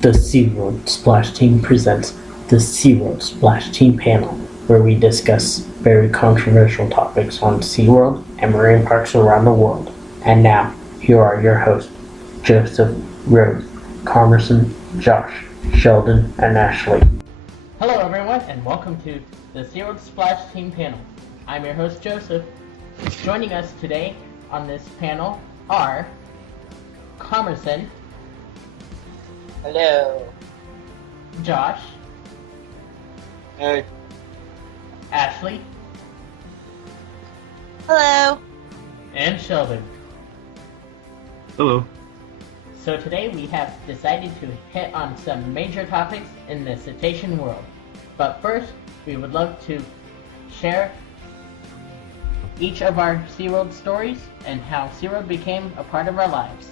The SeaWorld Splash team presents the SeaWorld Splash team panel, where we discuss very controversial topics on SeaWorld and marine parks around the world. And now, here are your hosts, Joseph, Rose, Carmerson, Josh, Sheldon, and Ashley. Hello everyone, and welcome to the SeaWorld Splash team panel. I'm your host, Joseph. Joining us today on this panel are Carmerson. Hello. Josh. Hey. Ashley. Hello. And Sheldon. Hello. So today we have decided to hit on some major topics in the cetacean world. But first, we would love to share each of our SeaWorld stories and how SeaWorld became a part of our lives.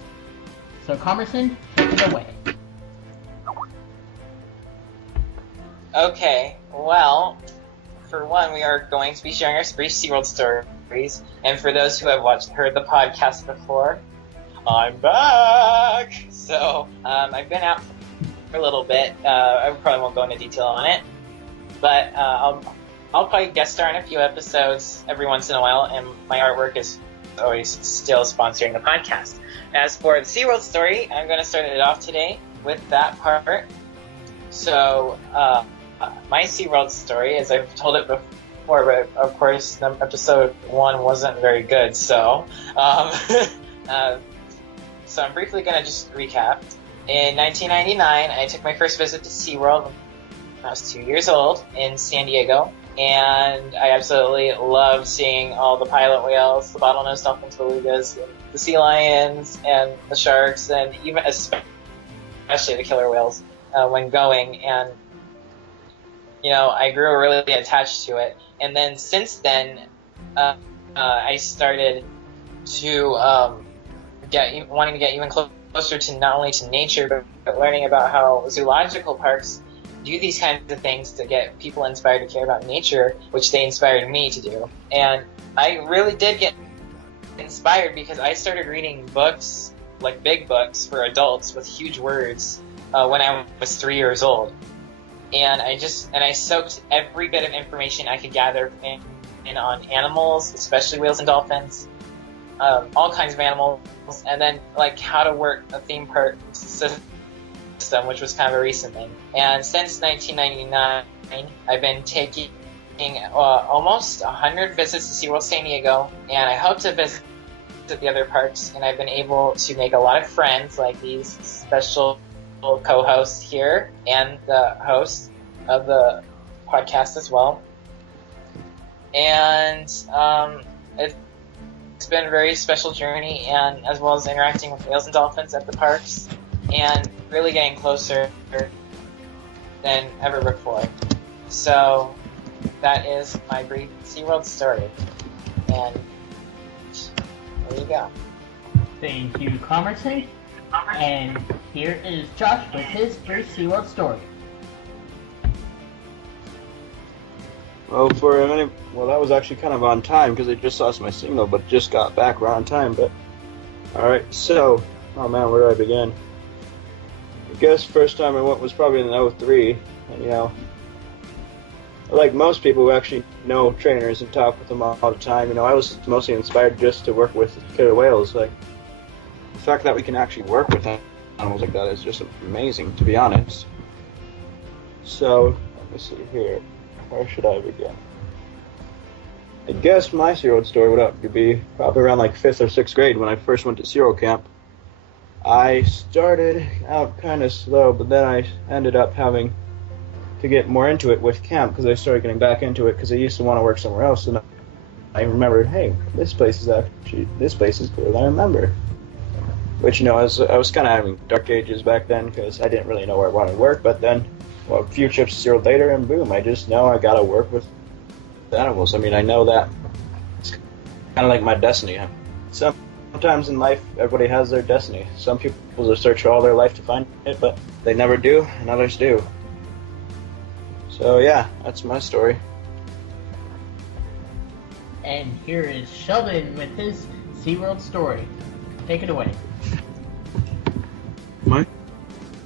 So Carmerson, take it away. Okay, well, for one, we are going to be sharing our brief SeaWorld stories, and for those who have heard the podcast before, I'm back! So, I've been out for a little bit. I probably won't go into detail on it, but I'll probably guest star in a few episodes every once in a while, and my artwork is always still sponsoring the podcast. As for the SeaWorld story, I'm going to start it off today with that part. So, my SeaWorld story, as I've told it before, but of course, episode 1 wasn't very good, so so I'm briefly going to just recap. In 1999, I took my first visit to SeaWorld when I was 2 years old in San Diego, and I absolutely loved seeing all the pilot whales, the bottlenose dolphins, belugas, the sea lions, and the sharks, and even especially the killer whales when going, and I grew really attached to it. And then since then, I started to wanting to get even closer to not only to nature, but learning about how zoological parks do these kinds of things to get people inspired to care about nature, which they inspired me to do. And I really did get inspired because I started reading books, like big books for adults with huge words, when I was 3 years old. And I soaked every bit of information I could gather in on animals, especially whales and dolphins, all kinds of animals, and then like how to work a theme park system, which was kind of a recent thing. And since 1999, I've been taking almost 100 visits to SeaWorld San Diego, and I hope to visit the other parks, and I've been able to make a lot of friends, like these special co-hosts here and the host of the podcast as well. And it's been a very special journey, and as well as interacting with whales and dolphins at the parks and really getting closer than ever before. So that is my brief SeaWorld story, and there you go. Thank you, Carmerson. And here is Josh with his brief SeaWorld story. Well, that was actually kind of on time because I just lost my signal, but just got back right on time. But all right, so oh man, where do I begin? I guess first time I went was probably in '03, and like most people who actually know trainers and talk with them all the time, I was mostly inspired just to work with killer whales. Like the fact that we can actually work with animals like that is just amazing, to be honest. So let me see here. Where should I begin? I guess my SeaWorld story would be probably around like 5th or 6th grade when I first went to SeaWorld camp. I started out kind of slow, but then I ended up having to get more into it with camp because I started getting back into it because I used to want to work somewhere else, and I remembered, hey, this place is cooler than I remember. Which, I was kind of having dark ages back then because I didn't really know where I wanted to work, but then a few trips to SeaWorld later, and boom, I just know I gotta work with animals. I mean, I know that it's kind of like my destiny. Sometimes in life, everybody has their destiny. Some people will search all their life to find it, but they never do, and others do. So yeah, that's my story. And here is Sheldon with his SeaWorld story. Take it away.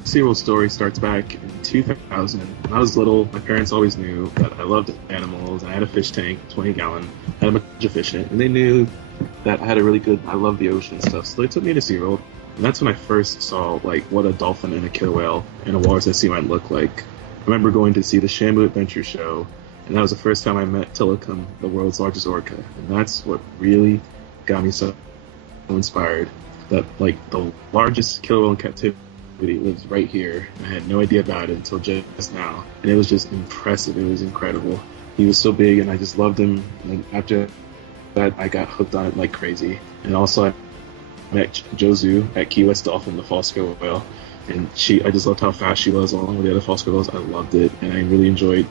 SeaWorld story starts back in 2000. When I was little, my parents always knew that I loved animals. I had a fish tank, 20-gallon, had a bunch of fish in it, and they knew that I had a really good, I love the ocean and stuff. So they took me to SeaWorld, and that's when I first saw like what a dolphin and a killer whale and a walrus at sea might look like. I remember going to see the Shamu Adventure Show, and that was the first time I met Tilikum, the world's largest orca, and that's what really got me so inspired. That like the largest killer whale in captivity lives right here. I had no idea about it until just now, and it was just impressive. It was incredible. He was so big, and I just loved him. And after that, I got hooked on it like crazy. And also, I met Jozu at Key West Dolphin, the false killer whale, and I just loved how fast she was along with the other false killer whales. I loved it, and I really enjoyed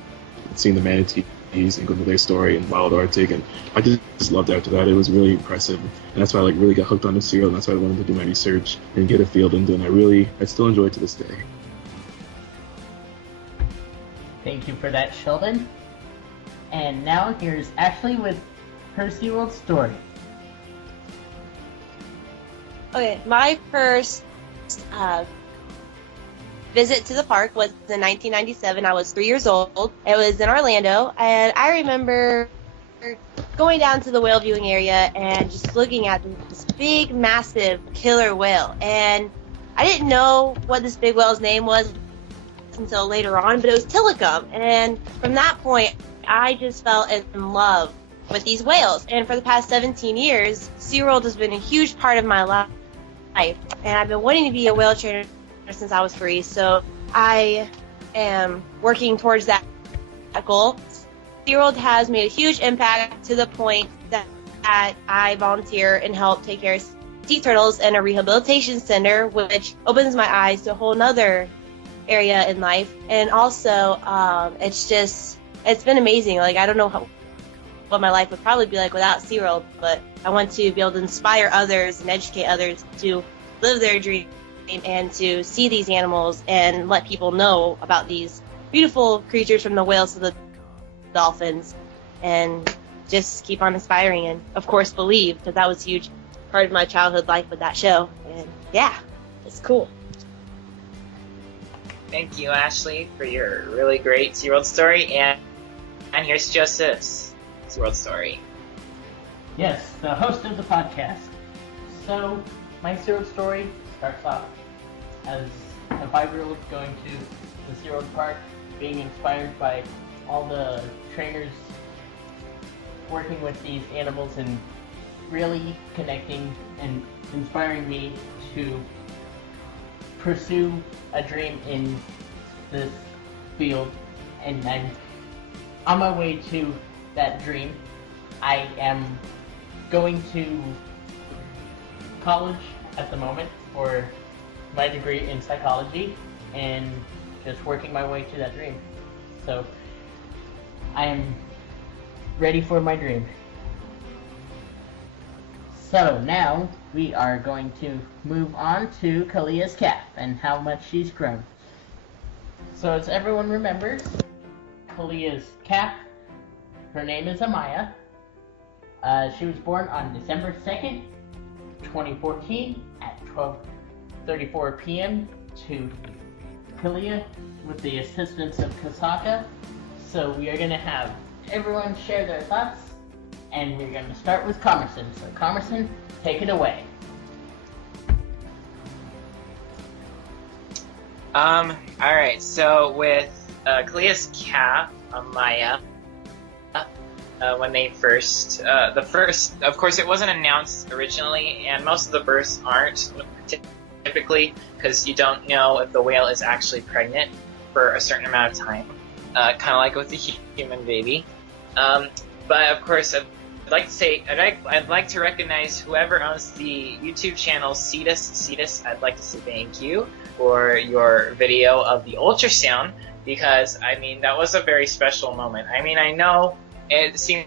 seeing the manatees and going to their story in Wild Arctic, and I just loved it after that. It was really impressive, and that's why I like really got hooked on the SeaWorld, and that's why I wanted to do my research and get a field into it, and I still enjoy it to this day. Thank you for that, Sheldon. And now here's Ashley with her SeaWorld story. Okay, my first visit to the park was in 1997. I was 3 years old. It was in Orlando, and I remember going down to the whale viewing area and just looking at this big, massive killer whale. And I didn't know what this big whale's name was until later on, but it was Tilikum. And from that point, I just fell in love with these whales. And for the past 17 years, SeaWorld has been a huge part of my life. And I've been wanting to be a whale trainer since I was 3, so I am working towards that goal. SeaWorld has made a huge impact to the point that I volunteer and help take care of sea turtles in a rehabilitation center, which opens my eyes to a whole nother area in life. And also, it's been amazing. Like, I don't know what my life would probably be like without SeaWorld, but I want to be able to inspire others and educate others to live their dream and to see these animals and let people know about these beautiful creatures, from the whales to the dolphins, and just keep on inspiring and, of course, believe, because that was a huge part of my childhood life with that show. And yeah, it's cool. Thank you, Ashley, for your really great SeaWorld story. And here's Joseph's SeaWorld story. Yes, the host of the podcast. So, my SeaWorld story starts off as a 5-year-old going to the SeaWorld park, being inspired by all the trainers working with these animals and really connecting and inspiring me to pursue a dream in this field. And I'm on my way to that dream. I am going to college at the moment for my degree in psychology and just working my way to that dream. So I am ready for my dream. So now we are going to move on to Kalia's calf and how much she's grown. So as everyone remembers, Kalia's calf, her name is Amaya. She was born on December 2nd, 2014 at 12:34 p.m. to Kalia with the assistance of Kasaka. So we are going to have everyone share their thoughts, and we're going to start with Comerson. So Comerson, take it away. Alright, so with Kalia's calf, Amaya, when they first, of course it wasn't announced originally, and most of the births aren't typically, because you don't know if the whale is actually pregnant for a certain amount of time, kind of like with the human baby. But of course, I'd like to say, I'd like to recognize whoever owns the YouTube channel Cetus. I'd like to say thank you for your video of the ultrasound, because I mean that was a very special moment. I mean, I know it seemed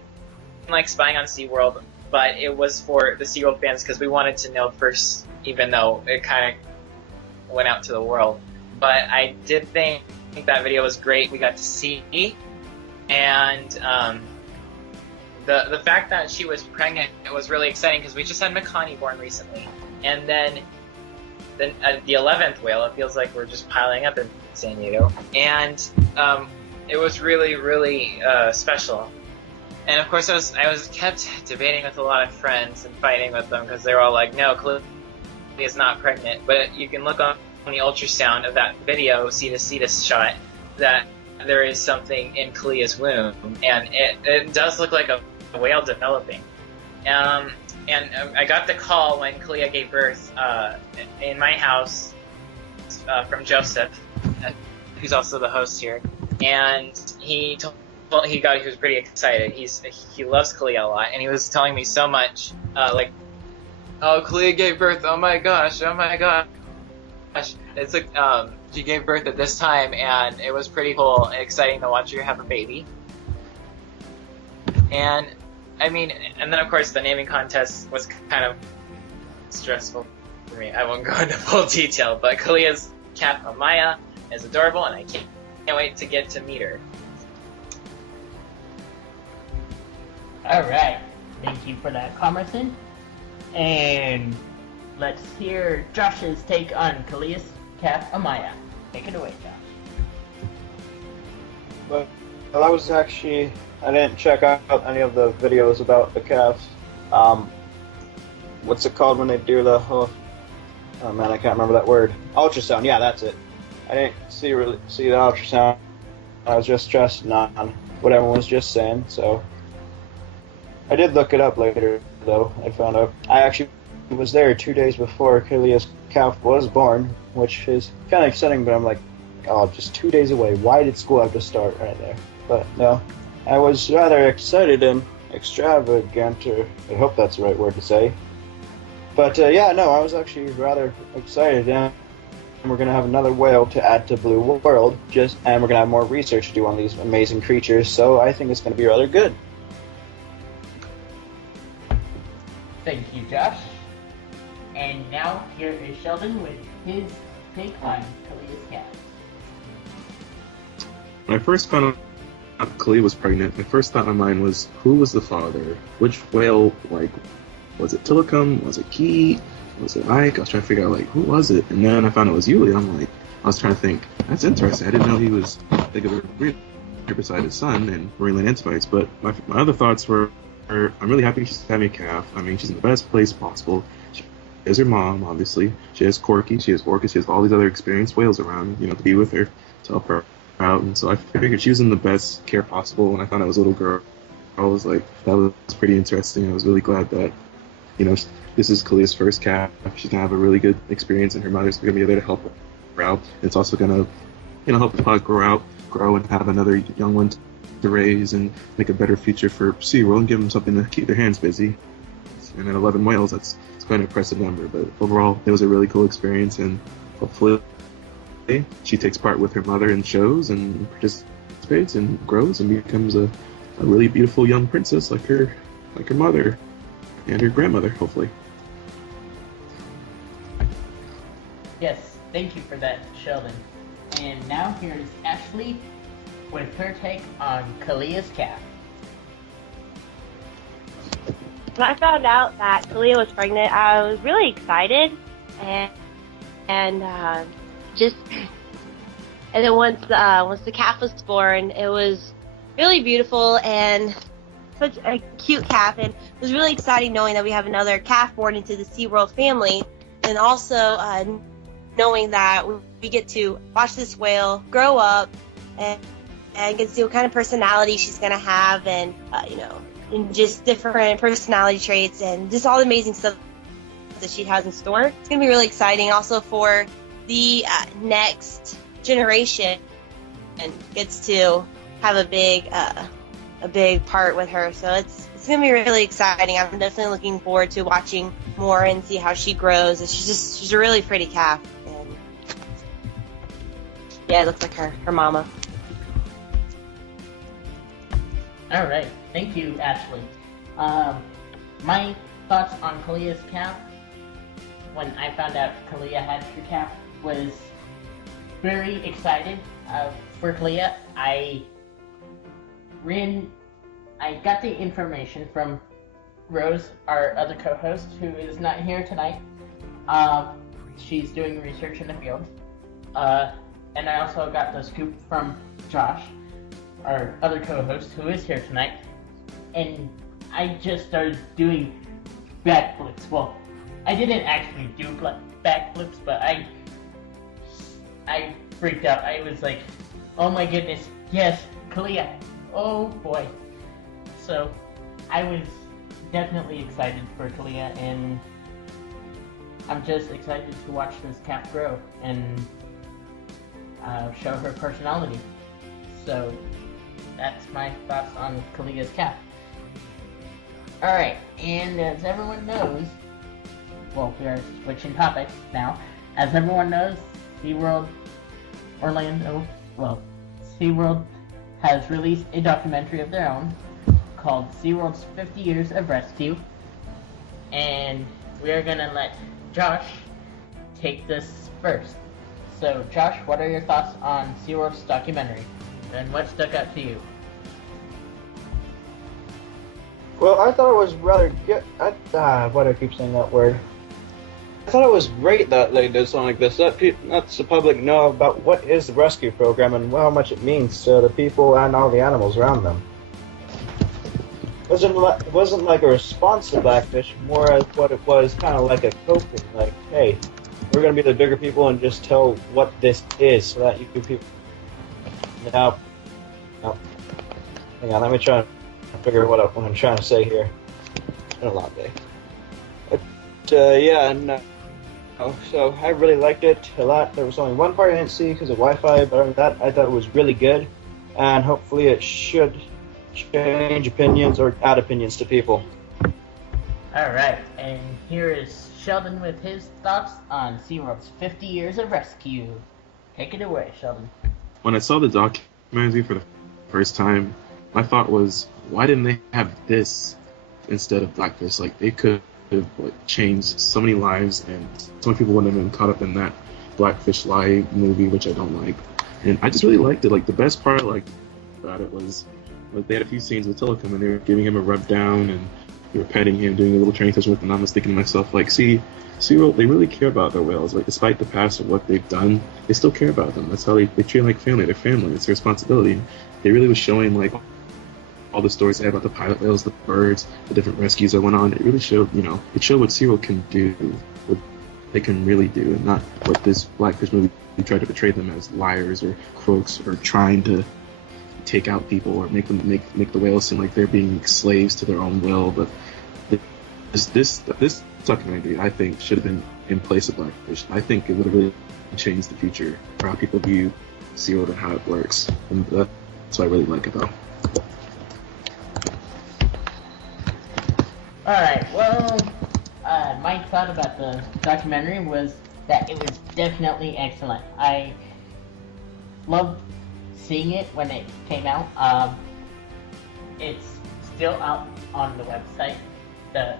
like spying on SeaWorld, but it was for the SeaWorld fans because we wanted to know first, even though it kind of went out to the world. But I did think that video was great. We got to see, and the fact that she was pregnant, it was really exciting because we just had Makani born recently, and then the 11th whale. It feels like we're just piling up in San Diego, and it was really, really special. And of course, I was kept debating with a lot of friends and fighting with them because they were all like, "No, Kalia is not pregnant." But you can look on the ultrasound of that video, cetus shot, that there is something in Kalia's womb, and it does look like a whale developing. And I got the call when Kalia gave birth in my house from Joseph, who's also the host here, and he was pretty excited. He loves Kalia a lot, and he was telling me so much, like, "Oh, Kalia gave birth! Oh my gosh! Oh my gosh!" It's like she gave birth at this time, and it was pretty cool and exciting to watch her have a baby. And I mean, and then of course the naming contest was kind of stressful for me. I won't go into full detail, but Kalia's cat Amaya is adorable, and I can't wait to get to meet her. Alright, thank you for that, Comerson. And let's hear Josh's take on Kalia's cat Amaya. Take it away, Josh. But I was actually, I didn't check out any of the videos about the calves. What's it called when they do the, oh man, I can't remember that word. Ultrasound, yeah, that's it. I didn't see the ultrasound. I was just stressed on what everyone was just saying, so I did look it up later, though. I found out I actually was there 2 days before Kalia's calf was born, which is kind of exciting, but I'm like, oh, just 2 days away. Why did school have to start right there? But no, I was rather excited and extravagant, or I hope that's the right word to say. But yeah, no, I was actually rather excited, and we're going to have another whale to add to Blue World, and we're going to have more research to do on these amazing creatures, so I think it's going to be rather good. Thank you, Josh. And now here is Sheldon with his take on Kalia's cat. When I first found out Kalia was pregnant, my first thought in my mind was, who was the father? Which whale, like, was it Tillicum? Was it Key? Was it Ike? I was trying to figure out, like, who was it? And then I found it was Yuli. I'm like, I was trying to think, that's interesting. I didn't know he was like a breeder beside his son and Marineland Antibites. But my other thoughts were, I'm really happy she's having a calf. I mean, she's in the best place possible. She has her mom, obviously. She has Corky, she has Orcus, she has all these other experienced whales around, to be with her, to help her out. And so I figured she was in the best care possible. When I found out it was a little girl, I was like, that was pretty interesting. I was really glad that, this is Kalia's first calf. She's going to have a really good experience, and her mother's going to be there to help her out. It's also going to, help the pod grow and have another young one to raise and make a better future for SeaWorld and give them something to keep their hands busy. And at 11 whales, it's quite an impressive number. But overall, it was a really cool experience, and hopefully she takes part with her mother in shows and participates and grows and becomes a really beautiful young princess like her mother and her grandmother, hopefully. Yes, thank you for that, Sheldon. And now here's Ashley with her take on Kalia's cat. When I found out that Kalia was pregnant, I was really excited, and then once the calf was born, it was really beautiful and such a cute calf, and it was really exciting knowing that we have another calf born into the SeaWorld family, and also knowing that we get to watch this whale grow up and get to see what kind of personality she's going to have, and and just different personality traits and just all the amazing stuff that she has in store. It's going to be really exciting also for the next generation, and gets to have a big part with her. So it's going to be really exciting. I'm definitely looking forward to watching more and see how she grows. She's a really pretty calf, and yeah, it looks like her mama. All right, thank you, Ashley. My thoughts on Kalia's calf, when I found out Kalia had her calf, was very excited for Kalia. I got the information from Rose, our other co-host, who is not here tonight. she's doing research in the field. And I also got the scoop from Josh, our other co-host, who is here tonight. And I just started doing backflips. Well, I didn't actually do backflips, but I freaked out. I was like, oh my goodness, yes, Kalia. Oh boy. So I was definitely excited for Kalia, and I'm just excited to watch this cat grow and show her personality. So that's my thoughts on Kalia's cat. Alright, and as everyone knows, well, we are switching topics now. As everyone knows, SeaWorld Orlando, well, SeaWorld has released a documentary of their own called SeaWorld's 50 Years of Rescue. And we are going to let Josh take this first. So, Josh, what are your thoughts on SeaWorld's documentary? And what stuck out to you? Well, I thought it was rather good. Why do I keep saying that word? I thought it was great that they did something like this. Lets the public know about what is the rescue program and how much it means to the people and all the animals around them. It wasn't like a response to Blackfish, more as what it was, kind of like a coping. Like, hey, we're going to be the bigger people and just tell what this is so that you people... No. Hang on, let me try and figure what I'm trying to say here. It's been a long day. But, so I really liked it a lot. There was only one part I didn't see because of Wi-Fi, but other than that, I thought it was really good. And hopefully it should change opinions or add opinions to people. Alright, and here is Sheldon with his thoughts on SeaWorld's 50 Years of Rescue. Take it away, Sheldon. When I saw the documentary for the first time, my thought was, why didn't they have this instead of Blackfish? Like, they could have changed so many lives, and so many people wouldn't have been caught up in that Blackfish Live movie, which I don't like. And I just really liked it. Like, the best part I liked about it was, like, they had a few scenes with Tillicum, and they were giving him a rub down, and they were petting him, doing a little training session with him. And I was thinking to myself, like, SeaWorld, they really care about their whales. Like, despite the past of what they've done, they still care about them. That's how they treat them like family. They're family. It's their responsibility. They really was showing, like, all the stories they had about the pilot whales, the birds, the different rescues that went on. It really showed, it showed what SeaWorld can do, what they can really do, and not what this Blackfish movie tried to portray them as liars or crooks or trying to take out people or make the whales seem like they're being slaves to their own will. But this documentary, I think, should have been in place of Blackfish. I think it would have really changed the future for how people view SeaWorld and how it works, and that's what I really like about it. Alright, well, my thought about the documentary was that it was definitely excellent. I loved seeing it when it came out. It's still out on the website. The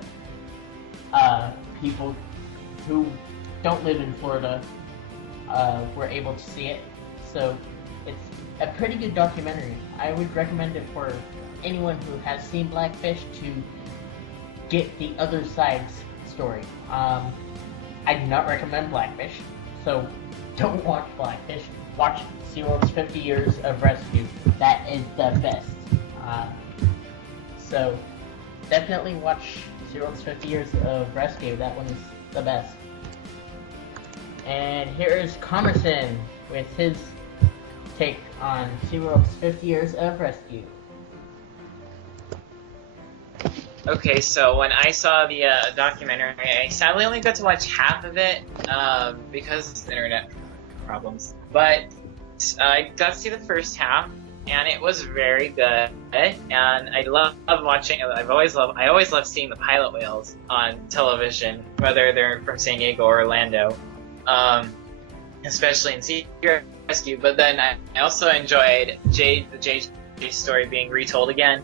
people who don't live in Florida were able to see it. So it's a pretty good documentary. I would recommend it for anyone who has seen Blackfish to get the other side's story. I do not recommend Blackfish, so don't watch Blackfish. Watch SeaWorld's 50 Years of Rescue. That is the best. So definitely watch SeaWorld's 50 Years of Rescue. That one's the best. And here is Comerson with his take on SeaWorld's 50 Years of Rescue. Okay, so when I saw the documentary, I sadly only got to watch half of it because of internet problems. But I got to see the first half, and it was very good. And I love watching. I always love seeing the pilot whales on television, whether they're from San Diego or Orlando, especially in Sea Rescue. But then I also enjoyed the Jade story being retold again,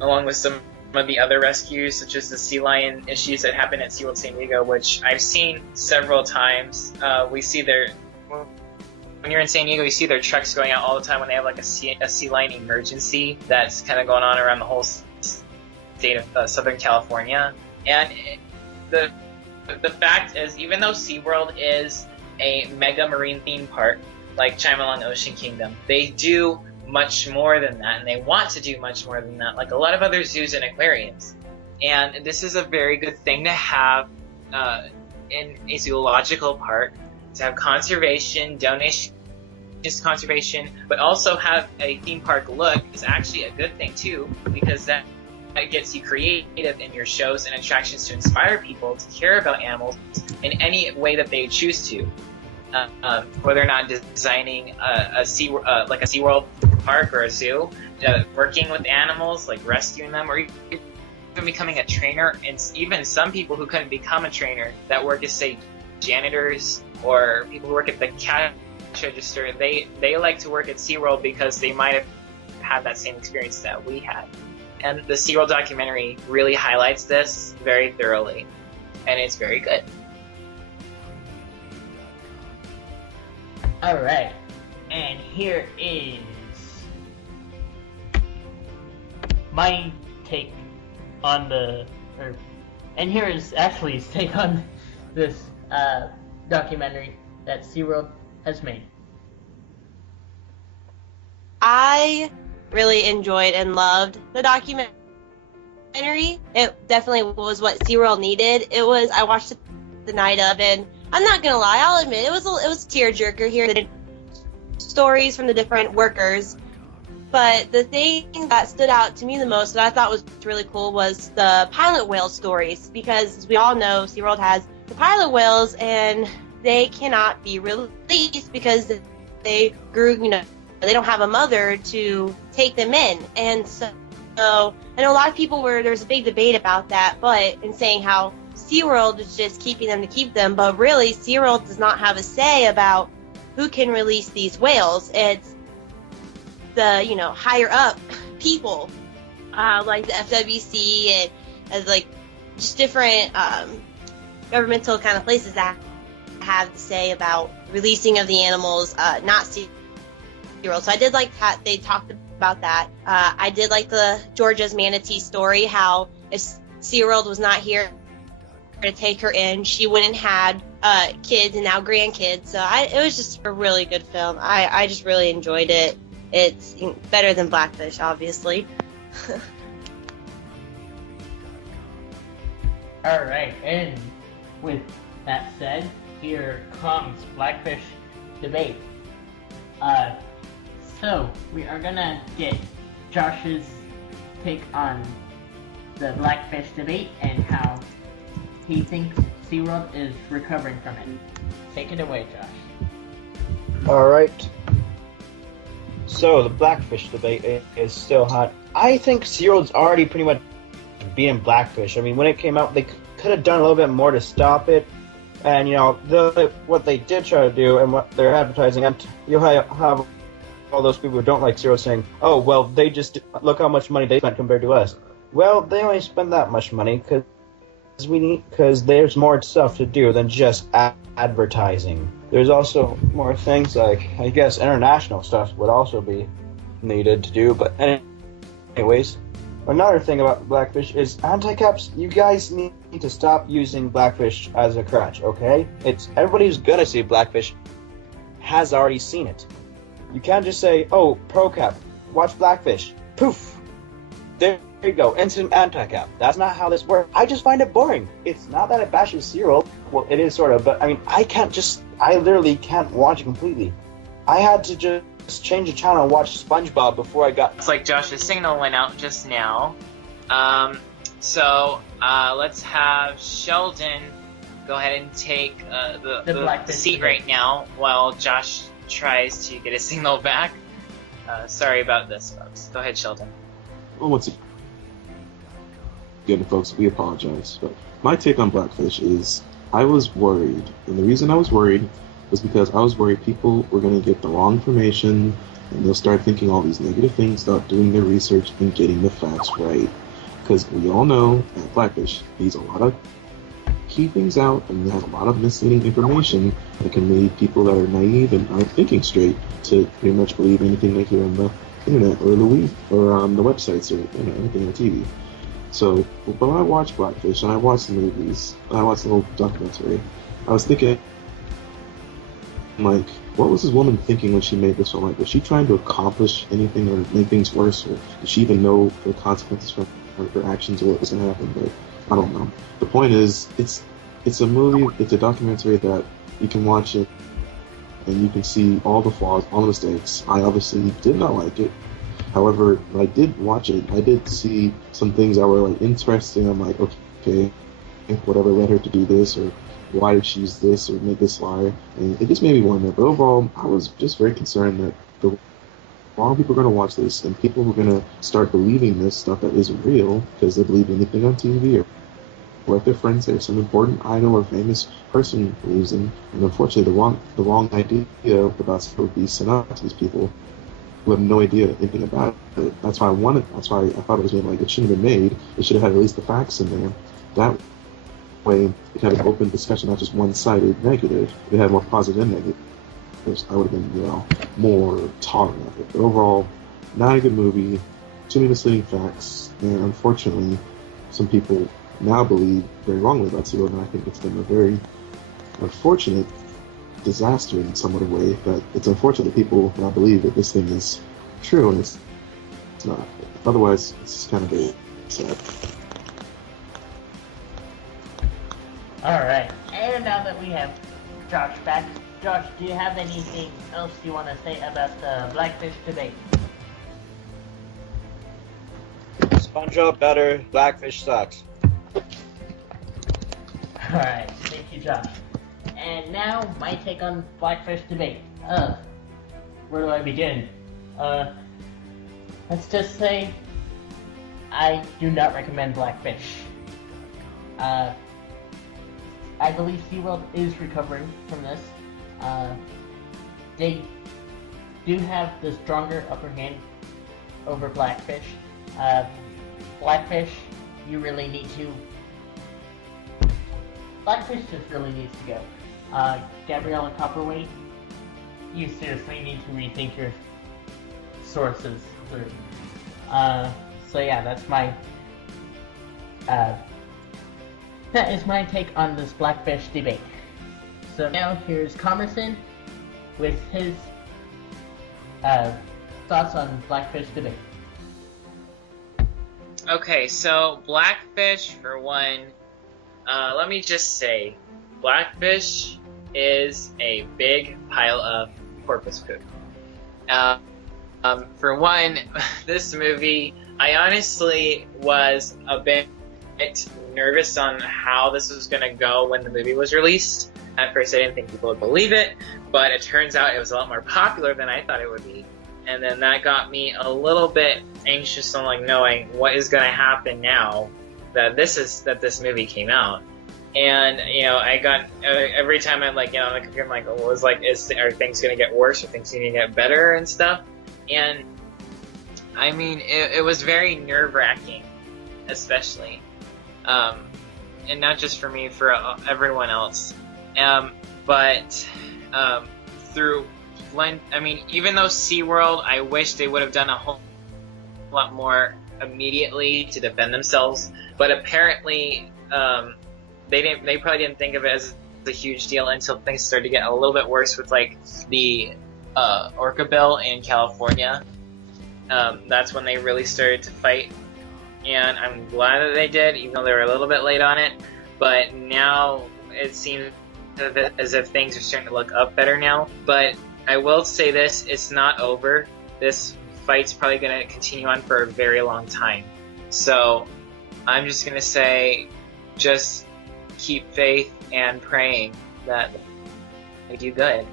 along with some of the other rescues, such as the sea lion issues that happen at SeaWorld San Diego, which I've seen several times. We see when you're in San Diego, you see their trucks going out all the time when they have like a sea lion emergency that's kind of going on around the whole state of Southern California. And the the fact is, even though SeaWorld is a mega marine theme park like Chimelong Ocean Kingdom, they do much more than that, and they want to do much more than that, like a lot of other zoos and aquariums. And this is a very good thing to have in a zoological park, to have conservation, donation to conservation, but also have a theme park look is actually a good thing too, because that gets you creative in your shows and attractions to inspire people to care about animals in any way that they choose to. Whether or not designing a SeaWorld park or a zoo, working with animals, like rescuing them, or even becoming a trainer, and even some people who couldn't become a trainer that work as, say, janitors or people who work at the cash register, they like to work at SeaWorld because they might have had that same experience that we had. And the SeaWorld documentary really highlights this very thoroughly, and it's very good. Alright, and here is my take on and here is Ashley's take on this documentary that SeaWorld has made. I really enjoyed and loved the documentary. It definitely was what SeaWorld needed. I watched it the night of, and I'm not gonna lie, I'll admit it was a tearjerker here. The stories from the different workers, but the thing that stood out to me the most that I thought was really cool was the pilot whale stories, because as we all know, SeaWorld has the pilot whales, and they cannot be released because they grew, they don't have a mother to take them in. And so I know a lot of people there's a big debate about that, but in saying how SeaWorld is just keeping them to keep them, but really SeaWorld does not have a say about who can release these whales. It's the, higher up people, like the FWC and like just different governmental kind of places that have the say about releasing of the animals, not SeaWorld. So I did like that they talked about that. I did like the Georgia's manatee story, how if SeaWorld was not here to take her in, she wouldn't had kids and now grandkids. So it was just a really good film. I just really enjoyed it. It's better than Blackfish, obviously. Alright, and with that said, here comes Blackfish debate. So we are gonna get Josh's take on the Blackfish debate and how he thinks SeaWorld is recovering from it. Take it away, Josh. Alright. So, the Blackfish debate is still hot. I think SeaWorld's already pretty much beaten Blackfish. I mean, when it came out, they could have done a little bit more to stop it. And, what they did try to do and what they're advertising, and you'll have all those people who don't like SeaWorld saying, oh, well, they just, look how much money they spent compared to us. Well, they only spend that much money because there's more stuff to do than just advertising. There's also more things like, I guess, international stuff would also be needed to do. But anyways, another thing about Blackfish is anti-caps. You guys need to stop using Blackfish as a crutch, okay? Everybody who's gonna see Blackfish has already seen it. You can't just say, oh, pro cap, watch Blackfish. Poof! There you go, instant anti-cap. That's not how this works. I just find it boring. It's not that it bashes SeaWorld. Well, it is sort of, but I mean, I literally can't watch it completely. I had to just change the channel and watch SpongeBob before I got... It's like Josh's signal went out just now. So let's have Sheldon go ahead and take the seat right now while Josh tries to get his signal back. Sorry about this, folks. Go ahead, Sheldon. Well, what's it? Again, folks, we apologize. But my take on Blackfish is I was worried. And the reason I was worried was because I was worried people were going to get the wrong information and they'll start thinking all these negative things, start doing their research and getting the facts right. Because we all know that Blackfish leaves a lot of key things out and has a lot of misleading information that can lead people that are naive and aren't thinking straight to pretty much believe anything they hear on the internet or the websites or anything on TV. So when I watched Blackfish and I watched the movies, and I watched the whole documentary, I was thinking, like, what was this woman thinking when she made this film? Like, was she trying to accomplish anything or make things worse, or did she even know the consequences from her actions or what was going to happen? But I don't know. The point is, it's a movie, it's a documentary that you can watch it and you can see all the flaws, all the mistakes. I obviously did not like it. However, when I did watch it, I did see some things that were like interesting. I'm like, okay, whatever led her to do this, or why did she use this or make this lie, and it just made me wonder. But overall, I was just very concerned that the wrong people are going to watch this, and people were going to start believing this stuff that isn't real because they believe anything on TV or what their friends say some important idol or famous person believes in, and unfortunately, the wrong idea about celebrities sent out to these people who have no idea anything about it. That's why I thought it was made. Like, it shouldn't have been made. It should have had at least the facts in there. That way, it had an open discussion, not just one-sided negative. If it had more positive and negative, I would have been, more tolerant of it. But overall, not a good movie. Too many misleading facts, and unfortunately, some people now believe very wrongly about SeaWorld, and I think it's been a very unfortunate disaster in somewhat of a way. But it's unfortunate that people now believe that this thing is true, and it's not. Otherwise, it's kind of very sad. Alright, and now that we have Josh back, Josh, do you have anything else you want to say about the Blackfish debate? SpongeBob better, Blackfish sucks. Alright, thank you, Josh. And now, my take on Blackfish debate. Where do I begin? Let's just say, I do not recommend Blackfish. I believe SeaWorld is recovering from this. They do have the stronger upper hand over Blackfish. Blackfish, you really need to... Blackfish just really needs to go. Gabriella Copperweight, you seriously need to rethink your sources. So yeah, that's my... that is my take on this Blackfish debate. So now here's Comerson with his thoughts on Blackfish debate. Okay, so Blackfish, for one, let me just say, Blackfish is a big pile of porpoise poop. For one, this movie, I honestly was a bit nervous on how this was going to go when the movie was released. At first, I didn't think people would believe it, but it turns out it was a lot more popular than I thought it would be. And then that got me a little bit anxious on like knowing what is going to happen now that this movie came out. And I got every time I'm like on the computer, I'm like, are things going to get worse? Are things going to get better and stuff? And I mean, it was very nerve-wracking, especially. And not just for me, for everyone else. But even though SeaWorld, I wish they would have done a whole lot more immediately to defend themselves, but apparently they probably didn't think of it as a huge deal until things started to get a little bit worse with like the orca bill in California. That's when they really started to fight. And I'm glad that they did, even though they were a little bit late on it. But now it seems as if things are starting to look up better now. But I will say this, it's not over. This fight's probably going to continue on for a very long time. So I'm just going to say, just keep faith and praying that they do good.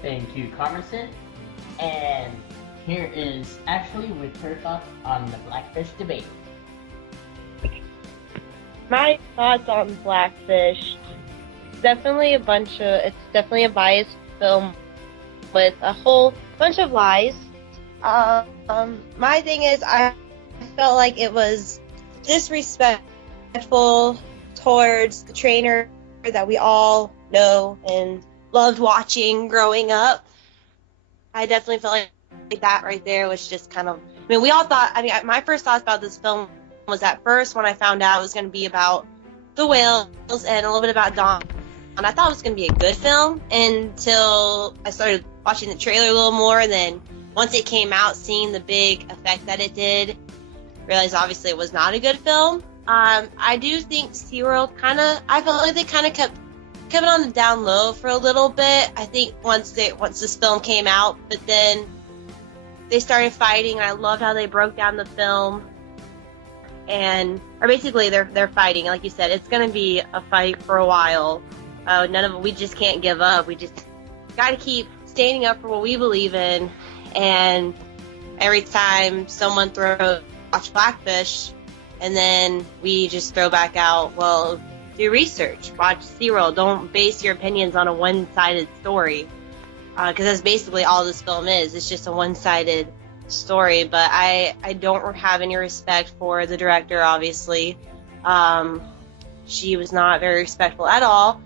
Thank you, Comerson. And here is Ashley with her thoughts on the Blackfish debate. My thoughts on Blackfish. It's definitely a biased film with a whole bunch of lies. My thing is, I felt like it was disrespectful towards the trainer that we all know and loved watching growing up. I definitely felt like that right there was just kind of I mean, we all thought, I mean, my first thoughts about this film was at first when I found out it was going to be about the whales and a little bit about Dawn. And I thought it was going to be a good film until I started watching the trailer a little more. And then once it came out, seeing the big effect that it did, realized obviously it was not a good film. I do think SeaWorld I felt like they kind of kept it on the down low for a little bit. I think once this film came out, but then they started fighting, and I loved how they broke down the film. Or basically they're fighting, like you said. It's gonna be a fight for a while. We just can't give up. We just gotta keep standing up for what we believe in. And every time someone watch Blackfish, and then we just throw back out, well, do research, watch SeaWorld. Don't base your opinions on a one-sided story, because that's basically all this film is. It's just a one-sided story. But I don't have any respect for the director, obviously. She was not very respectful at all,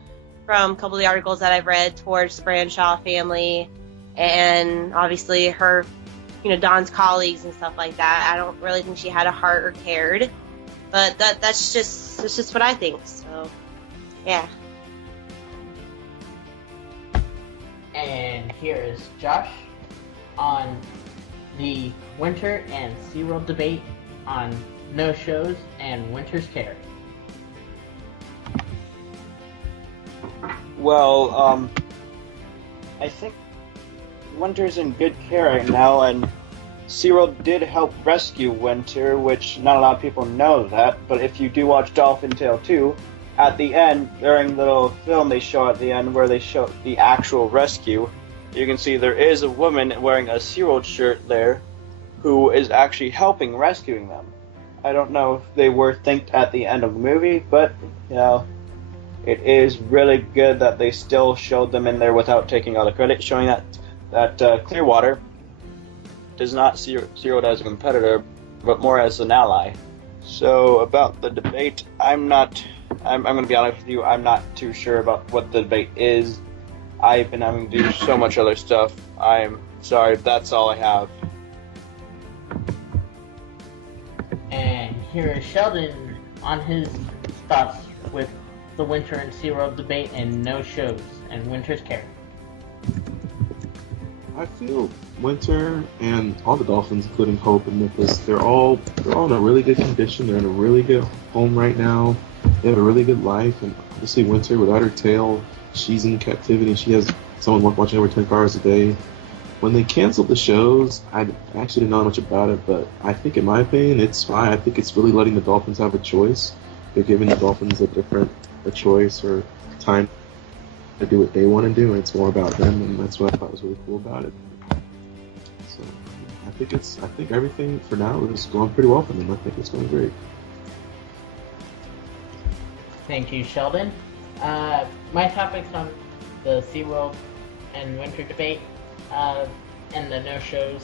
from a couple of the articles that I've read, towards the Branshaw family, and obviously her, Dawn's colleagues and stuff like that. I don't really think she had a heart or cared. But that's just what I think. So, yeah. And here is Josh on the Winter and SeaWorld debate on no-shows and Winter's care. Well, I think Winter's in good care right now, and SeaWorld did help rescue Winter, which not a lot of people know that, but if you do watch Dolphin Tale 2, at the end, during the little film they show at the end where they show the actual rescue, you can see there is a woman wearing a SeaWorld shirt there who is actually helping rescuing them. I don't know if they were thanked at the end of the movie, but, it is really good that they still showed them in there without taking all the credit, showing that Clearwater does not see SeaWorld as a competitor, but more as an ally. So about the debate, I'm going to be honest with you, I'm not too sure about what the debate is. I've been having to do so much other stuff. I'm sorry, that's all I have. And here is Sheldon on his thoughts with the Winter and SeaWorld debate and no shows and Winter's care. I feel Winter and all the Dolphins, including Hope and Nicholas, they're all in a really good condition. They're in a really good home right now. They have a really good life, and obviously Winter, without her tail, she's in captivity. She has someone watching over 24 hours a day. When they canceled the shows, I actually didn't know much about it, but I think, in my opinion, it's fine. I think it's really letting the Dolphins have a choice. They're giving the Dolphins a choice or time to do what they want to do, and it's more about them, and that's what I thought was really cool about it. So I think everything for now is going pretty well for them. I think it's going great. Thank you, Sheldon. My topics on the SeaWorld and Winter debate, and the no-shows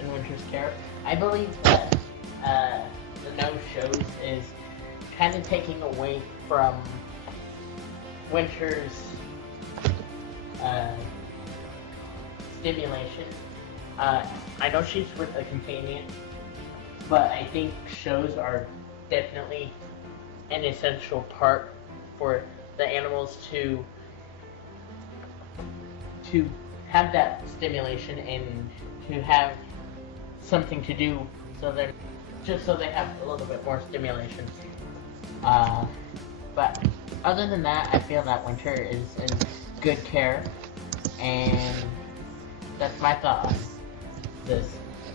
and Winter's care. I believe that the no-shows is kind of taking away from Winter's stimulation. I know she's with a companion, but I think shows are definitely an essential part for the animals to have that stimulation and to have something to do, so they have a little bit more stimulation. But other than that, I feel that Winter is in good care, and that's my thought on this.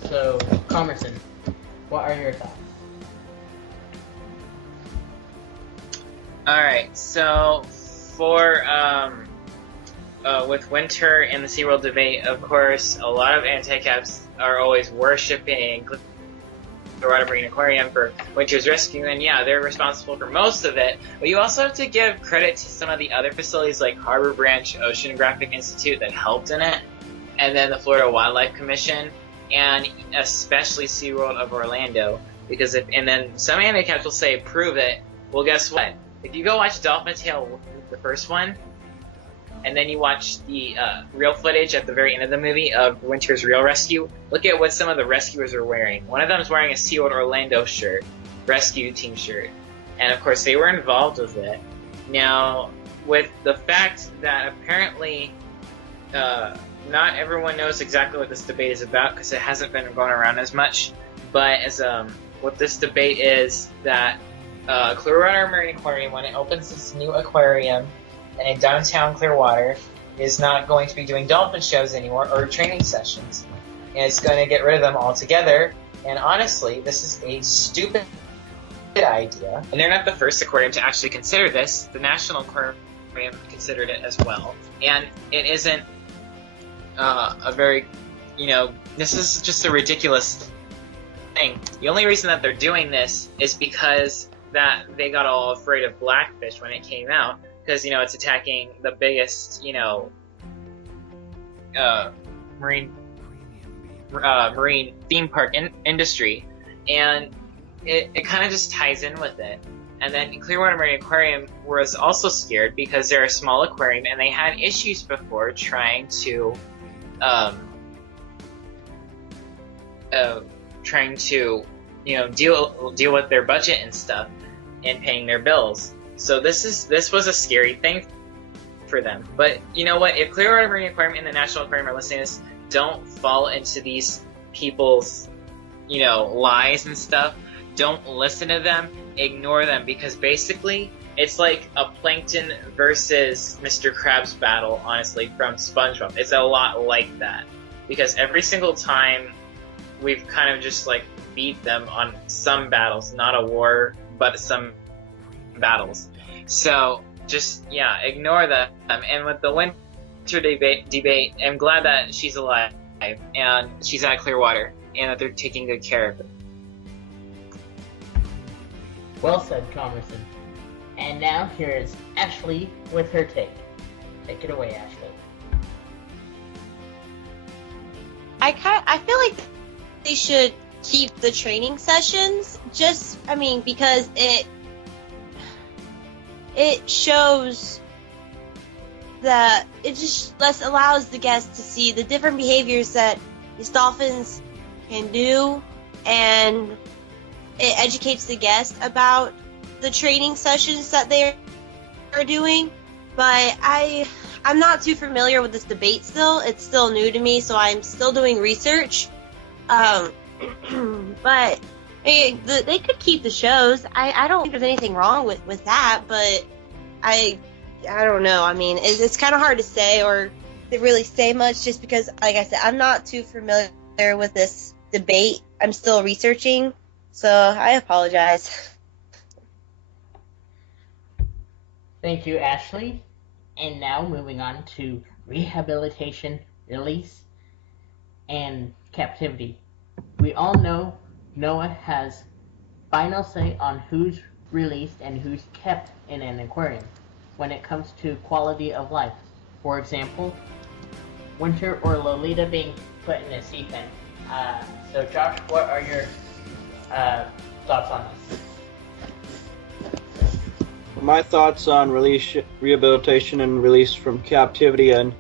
So, Comerson, what are your thoughts? Alright, so for with Winter and the SeaWorld debate, of course, a lot of anti-caps are always worshipping Colorado Marine Aquarium for Winter's rescue, and yeah, they're responsible for most of it, but you also have to give credit to some of the other facilities like Harbor Branch Oceanographic Institute that helped in it, and then the Florida Wildlife Commission, and especially SeaWorld of Orlando, because and then some anti-caps will say, prove it. Well, guess what? If you go watch Dolphin Tale, the first one, and then you watch the real footage at the very end of the movie of Winter's Real Rescue, look at what some of the rescuers are wearing. One of them is wearing a SeaWorld Orlando shirt, rescue team shirt, and of course they were involved with it. Now, with the fact that apparently not everyone knows exactly what this debate is about because it hasn't been going around as much, but as what this debate is that Clearwater Marine Aquarium, when it opens this new aquarium and in downtown Clearwater, is not going to be doing dolphin shows anymore or training sessions. And it's going to get rid of them altogether. And honestly, this is a stupid idea. And they're not the first aquarium to actually consider this. The National Aquarium considered it as well. And it isn't a very, this is just a ridiculous thing. The only reason that they're doing this is because that they got all afraid of blackfish when it came out, because it's attacking the biggest marine theme park industry, and it kind of just ties in with it. And then Clearwater Marine Aquarium was also scared because they're a small aquarium and they had issues before trying to deal with their budget and stuff and paying their bills. So this was a scary thing for them. But you know what? If Clearwater Marine Aquarium and the National Aquarium are listening to this, don't fall into these people's lies and stuff. Don't listen to them. Ignore them, because basically it's like a Plankton versus Mr. Krabs battle, honestly, from SpongeBob. It's a lot like that, because every single time we've kind of just beat them on some battles, not a war, but some battles. So just ignore them. And with the winter debate, I'm glad that she's alive and she's at Clearwater and that they're taking good care of it. Well said, Converson. And now here is Ashley with her take. Take it away, Ashley. I feel like they should keep the training sessions, because it shows that it just allows the guests to see the different behaviors that these dolphins can do, and it educates the guest about the training sessions that they are doing. But I'm not too familiar with this debate still. It's still new to me, so I'm still doing research. But they could keep the shows. I don't think there's anything wrong with that, but I don't know. I mean, it's kind of hard to say or to really say much, just because, like I said, I'm not too familiar with this debate. I'm still researching, so I apologize. Thank you, Ashley. And now moving on to rehabilitation, release, and captivity. We all know NOAA has final say on who's released and who's kept in an aquarium when it comes to quality of life. For example, Winter or Lolita being put in a sea pen. So Josh, what are your thoughts on this? My thoughts on rehabilitation and release from captivity and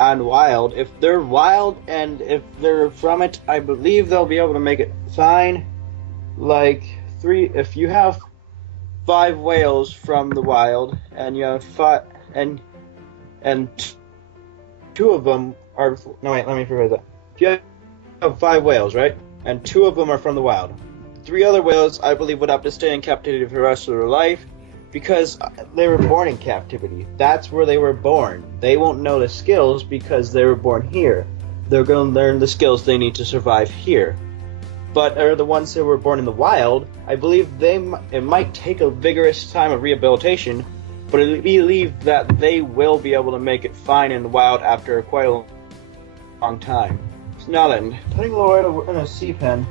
wild. If they're wild and if they're from it, I believe they'll be able to make it fine. If you have 5 whales from the wild and you have 5 and 2 of them are let me rephrase that. If you have 5 whales, right, and 2 of them are from the wild, 3 other whales I believe would have to stay in captivity for the rest of their life, because they were born in captivity. That's where they were born. They won't know the skills because they were born here. They're going to learn the skills they need to survive here. But the ones that were born in the wild, I believe it might take a vigorous time of rehabilitation, but I believe that they will be able to make it fine in the wild after quite a long time. So now then, putting Loretta in a sea pen,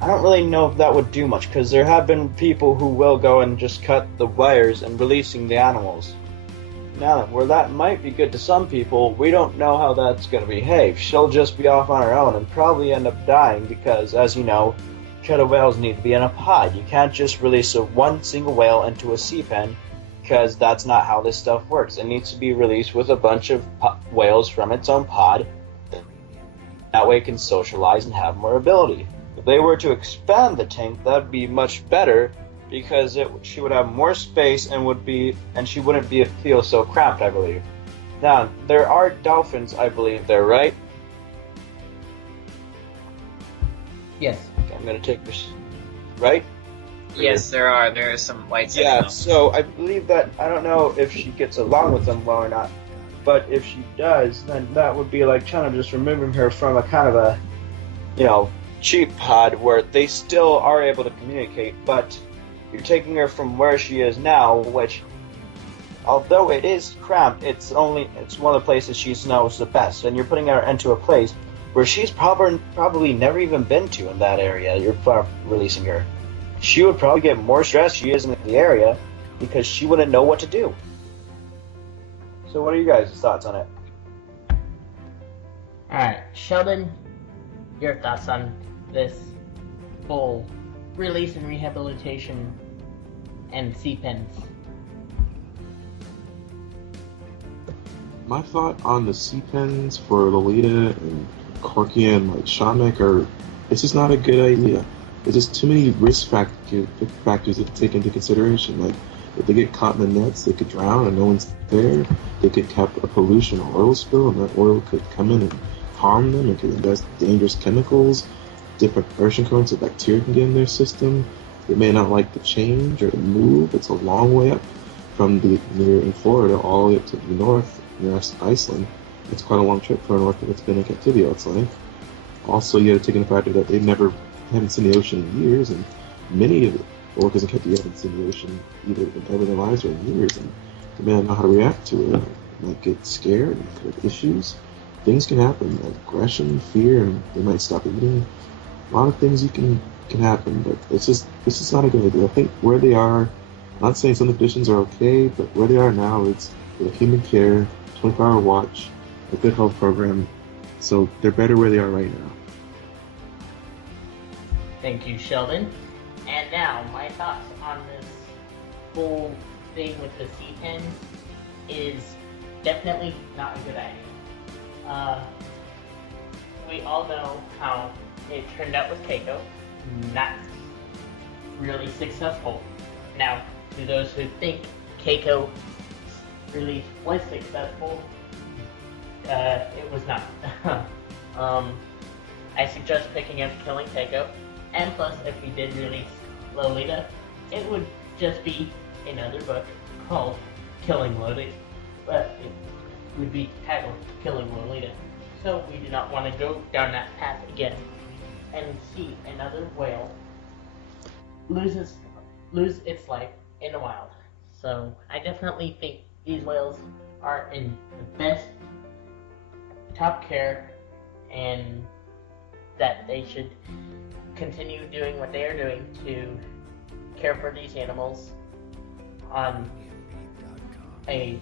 I don't really know if that would do much, because there have been people who will go and just cut the wires and releasing the animals. Now, where that might be good to some people, we don't know how that's going to behave. She'll just be off on her own and probably end up dying because, as you know, killer whales need to be in a pod. You can't just release one single whale into a sea pen because that's not how this stuff works. It needs to be released with a bunch of whales from its own pod. That way it can socialize and have more ability. If they were to expand the tank, that'd be much better, because she would have more space and she wouldn't feel so cramped, I believe. Now, there are dolphins, I believe, there, right? Yes. Okay, I'm gonna take this, right? Yes, there are. There are some whites. Yeah, so I believe that, I don't know if she gets along with them well or not, but if she does, then that would be like trying to just removing her from a kind of a, cheap pod where they still are able to communicate, but you're taking her from where she is now, which, although it is cramped, it's one of the places she knows the best, and you're putting her into a place where she's probably never even been to in that area. You're releasing her. She would probably get more stressed. She is in the area because she wouldn't know what to do. So what are you guys' thoughts on it? Alright, Sheldon, your thoughts on this whole release and rehabilitation and sea pens? My thought on the sea pens for Lolita and Corky and like Shamek it's just not a good idea. There's just too many risk factors to take into consideration. Like, if they get caught in the nets, they could drown and no one's there. They could have a pollution or oil spill, and that oil could come in and harm them. It could ingest dangerous chemicals. Different ocean currents of bacteria can get in their system. They may not like the change or the move. It's a long way up from near in Florida all the way up to the north, near Iceland. It's quite a long trip for an orca that's been in captivity outside. Also, you got to take into factor that they haven't seen the ocean in years, and many of the orcas in captivity haven't seen the ocean either ever in their lives or in years, and they may not know how to react to it. They might get scared, have issues. Things can happen, like aggression, fear, and they might stop eating. A lot of things can happen, but this is not a good idea. I think where they are, I'm not saying some of the conditions are okay, but where they are now, it's with human care, 24-hour watch, a good health program, so they're better where they are right now. Thank you, Sheldon. And now, my thoughts on this whole thing with the sea pens is definitely not a good idea. We all know how it turned out with Keiko. Not really successful. Now, to those who think Keiko's release was successful, it was not. I suggest picking up Killing Keiko, and plus, if we did release Lolita, it would just be another book called Killing Lolita, but it would be titled Killing Lolita. So we do not want to go down that path again and see another whale lose its life in the wild. So I definitely think these whales are in the best top care, and that they should continue doing what they are doing to care for these animals on the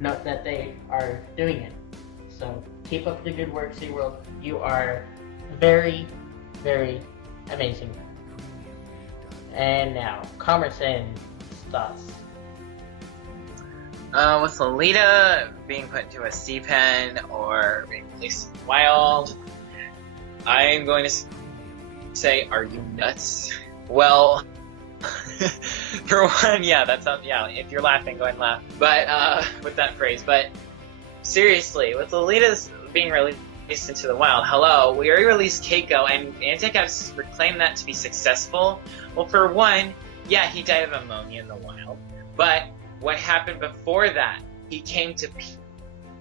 note that they are doing it. So keep up the good work, SeaWorld. You are very, very amazing. And now, Commerson's thoughts. With Lolita being put into a sea pen or being released in the wild, I'm going to say, are you nuts? Well, for one, yeah, that sounds, yeah, if you're laughing, go ahead and laugh. But, with that phrase, but seriously, with Lolita's being released into the wild, hello, we already released Keiko, and Niantic has proclaimed that to be successful. Well, for one, yeah, he died of ammonia in the wild, but what happened before that? He came to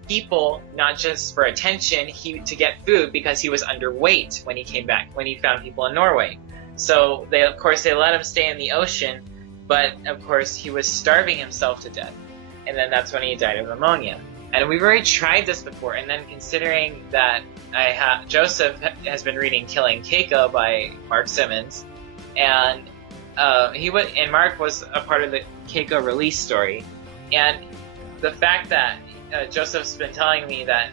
people not just for attention, to get food because he was underweight when he came back, when he found people in Norway. So they let him stay in the ocean, but of course he was starving himself to death, and then that's when he died of ammonia. And we've already tried this before, and then considering that Joseph has been reading Killing Keiko by Mark Simmons, and Mark was a part of the Keiko release story, and the fact that Joseph's been telling me that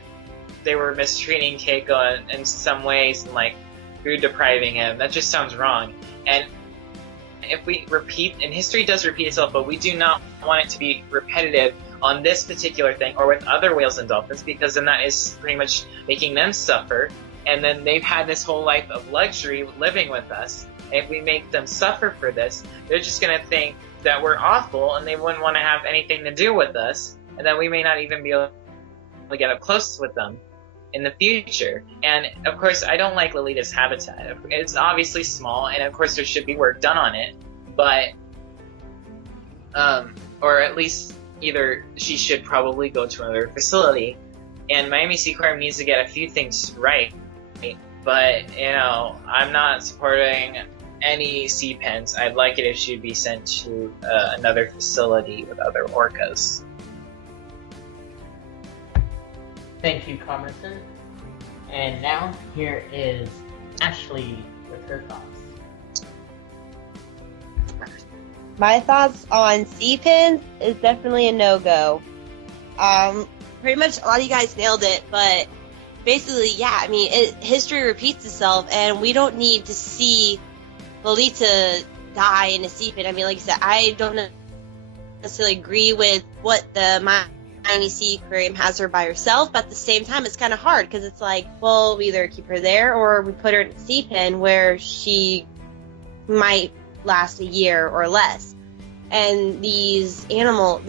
they were mistreating Keiko in some ways and like food depriving him, that just sounds wrong. And if we repeat, and history does repeat itself, but we do not want it to be repetitive on this particular thing or with other whales and dolphins, because then that is pretty much making them suffer. And then they've had this whole life of luxury living with us. And if we make them suffer for this, they're just going to think that we're awful and they wouldn't want to have anything to do with us. And then we may not even be able to get up close with them in the future. And of course, I don't like Lolita's habitat. It's obviously small, and of course there should be work done on it, but or at least either she should probably go to another facility, and Miami Sea Aquarium needs to get a few things right. But I'm not supporting any sea pens. I'd like it if she'd be sent to another facility with other orcas. Thank you, Carmenson. And now here is Ashley with her thoughts. My thoughts on sea pens is definitely a no-go. Pretty much a lot of you guys nailed it, but basically, yeah, I mean, history repeats itself, and we don't need to see Lolita die in a sea pen. I mean, like I said, I don't necessarily agree with what the Miami Sea Aquarium has her by herself, but at the same time, it's kind of hard, because it's like, well, we either keep her there or we put her in a sea pen where she might last a year or less. And these animals,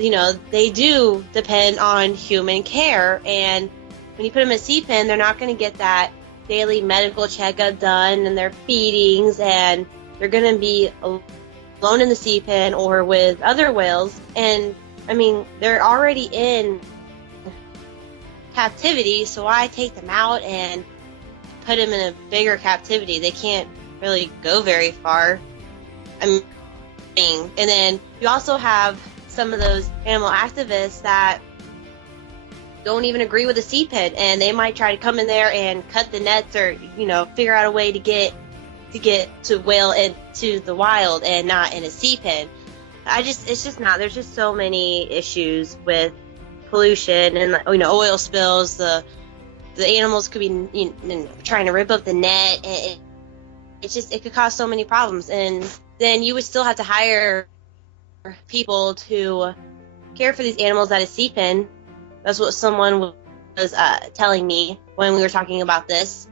they do depend on human care, and when you put them in a sea pen, they're not going to get that daily medical checkup done and their feedings, and they're going to be alone in the sea pen or with other whales. And I mean, they're already in captivity, so I take them out and put them in a bigger captivity. They can't really go very far. And then you also have some of those animal activists that don't even agree with the sea pen, and they might try to come in there and cut the nets or figure out a way to get to whale into the wild and not in a sea pen. It's just not. There's just so many issues with pollution and oil spills. The animals could be trying to rip up the net, and it could cause so many problems. And then you would still have to hire people to care for these animals at a sea pen. That's what someone was telling me when we were talking about this.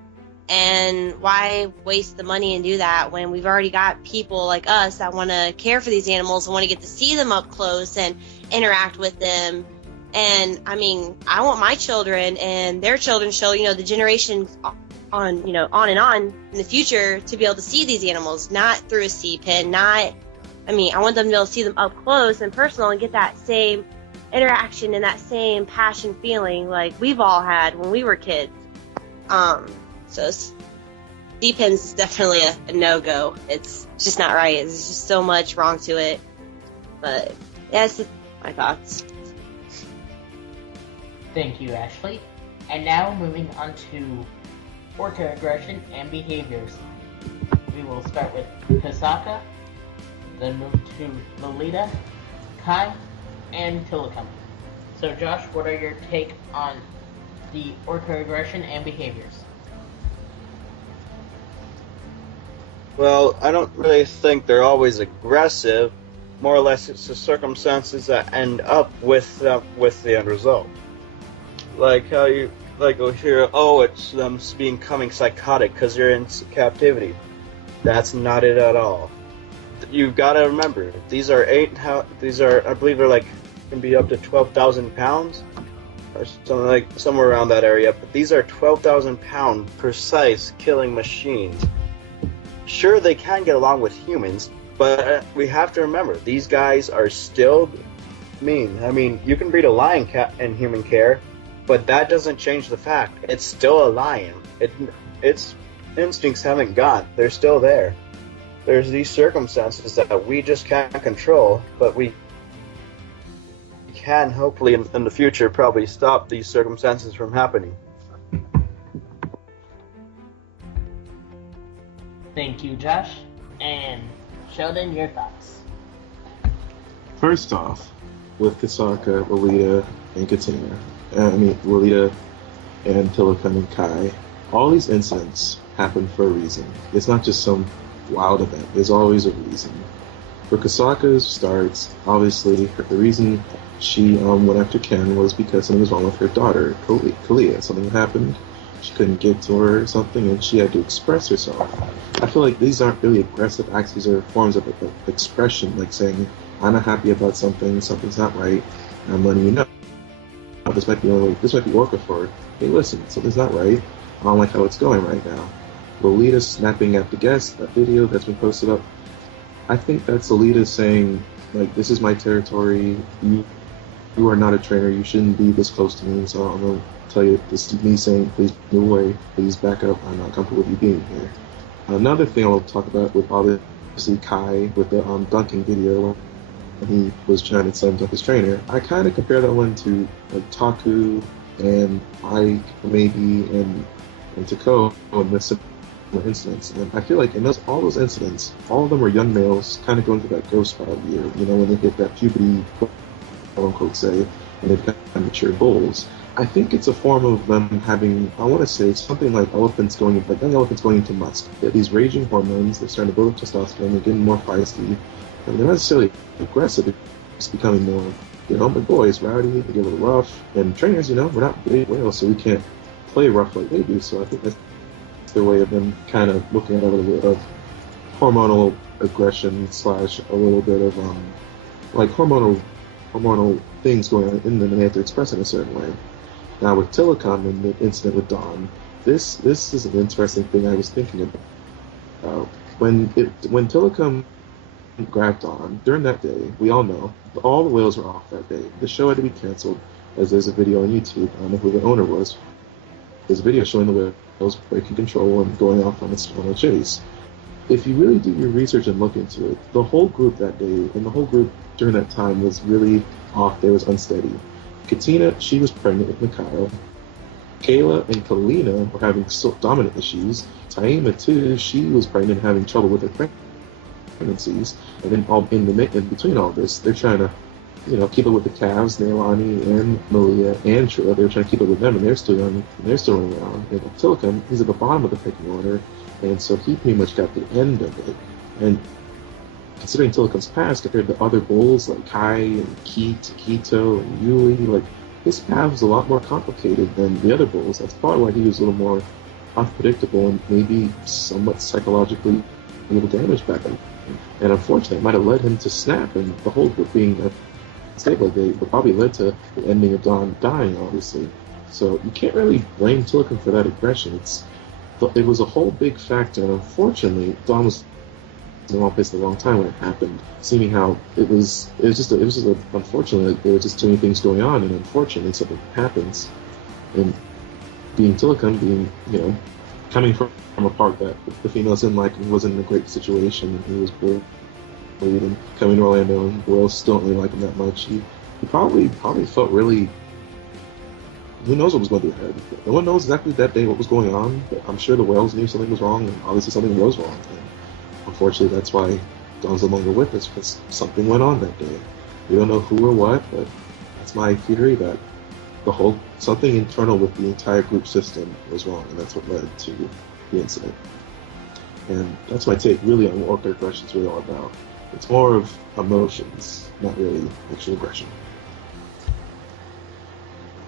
And why waste the money and do that when we've already got people like us that want to care for these animals and want to get to see them up close and interact with them. And I mean, I want my children and their children show, the generations on and on in the future to be able to see these animals, not through a sea pen, I want them to be able to see them up close and personal and get that same interaction and that same passion feeling like we've all had when we were kids. So sea pens is definitely a no-go. It's just not right. There's just so much wrong to it. But yeah, that's just my thoughts. Thank you, Ashley. And now moving on to orca aggression and behaviors. We will start with Kasaka, then move to Lolita, Kai, and Tilikum. So Josh, what are your take on the orca aggression and behaviors? Well, I don't really think they're always aggressive. More or less, it's the circumstances that end up with the end result. Like how you go here, it's them becoming psychotic because you're in captivity. That's not it at all. You've got to remember, these are I believe they're can be up to 12,000 pounds or something somewhere around that area. But these are 12,000 pound precise killing machines. Sure, they can get along with humans, but we have to remember, these guys are still mean. I mean, you can breed a lion cat in human care, but that doesn't change the fact it's still a lion. Its instincts haven't gone. They're still there. There's these circumstances that we just can't control, but we can hopefully in the future probably stop these circumstances from happening. Thank you, Josh. And Sheldon, your thoughts? First off, with Kasaka, Lolita, and Katina, Lolita and Tilikum and Kai, all these incidents happen for a reason. It's not just some wild event. There's always a reason. For Kasaka's starts, obviously, the reason she went after Ken was because something was wrong with her daughter, Kalia. Something happened. She couldn't get to her or something, and she had to express herself. I feel like these aren't really aggressive acts. These are forms of expression, like saying, I'm not happy about something, something's not right, and I'm letting you know. This might be working for her. Hey, listen, something's not right. I don't like how it's going right now. Lolita snapping at the guest, that video that's been posted up, I think that's Lolita saying, like, this is my territory, you are not a trainer, you shouldn't be this close to me, so I'm going to tell you, this is me saying, please move away, please back up, I'm not comfortable with you being here. Another thing I'll talk about with obviously Kai, with the dunking video, when he was trying to slam dunk his trainer, I kind of compare that one to like Taku and Ike, maybe, and Tako, and the similar incidents. And I feel like in all those incidents, all of them were young males kind of going through that ghost spot year, when they hit that puberty, quote unquote, say, and they've kind of matured bulls. I think it's a form of them having, I want to say, something like young elephants going into musk. They have these raging hormones, they're starting to build up testosterone, they're getting more feisty, and they're not necessarily aggressive, it's becoming more, but boys, rowdy, they get a little rough, and trainers, we're not big whales, so we can't play rough like they do, so I think that's their way of them kind of looking at a little bit of hormonal aggression / a little bit of like hormonal things going on in them, and they have to express it in a certain way. Now with Telecom and the incident with Dawn, this is an interesting thing I was thinking about. When Telecom grabbed Dawn during that day, we all know all the whales were off that day. The show had to be canceled, as there's a video on YouTube. I don't know who the owner was. There's a video showing the whales breaking control and going off on a chase. If you really do your research and look into it, the whole group that day and the whole group during that time was really off. They was unsteady. Katina, she was pregnant with Mikhail. Kayla and Kalina were having dominant issues. Taima, too, she was pregnant and having trouble with her pregnancies. And then in between all this, they're trying to keep it with the Cavs, Nailani and Malia and Trilla. They were trying to keep it with them, and they're still young, and they're still running around. And Telecom, he's at the bottom of the pecking order, and so he pretty much got the end of it. And considering Telecom's past compared to other bulls like Kai and Kito and Yuli, like his path was a lot more complicated than the other bulls. That's probably why he was a little more unpredictable and maybe somewhat psychologically a little damaged back then. And unfortunately, it might have led him to snap, and the whole group being stable, they probably led to the ending of Dawn dying, obviously. So you can't really blame Telecom for that aggression. It was a whole big factor, and unfortunately, Dawn was in the wrong place at the wrong time when it happened. Seeing how it was just unfortunate. There were just too many things going on, and unfortunately, something happens. And being Telecom, coming from a part that the females didn't like, and wasn't in a great situation, and he was bullied and coming to Orlando, and the whales still don't really like him that much. He probably felt really. Who knows what was going through his head? No one knows exactly that day what was going on, but I'm sure the whales knew something was wrong, and obviously something was wrong. And unfortunately, that's why Dawn's no longer with us, because something went on that day. We don't know who or what, but that's my theory that something internal with the entire group system was wrong, and that's what led to the incident. And that's my take really on what aggression is really all about. It's more of emotions, not really actual aggression.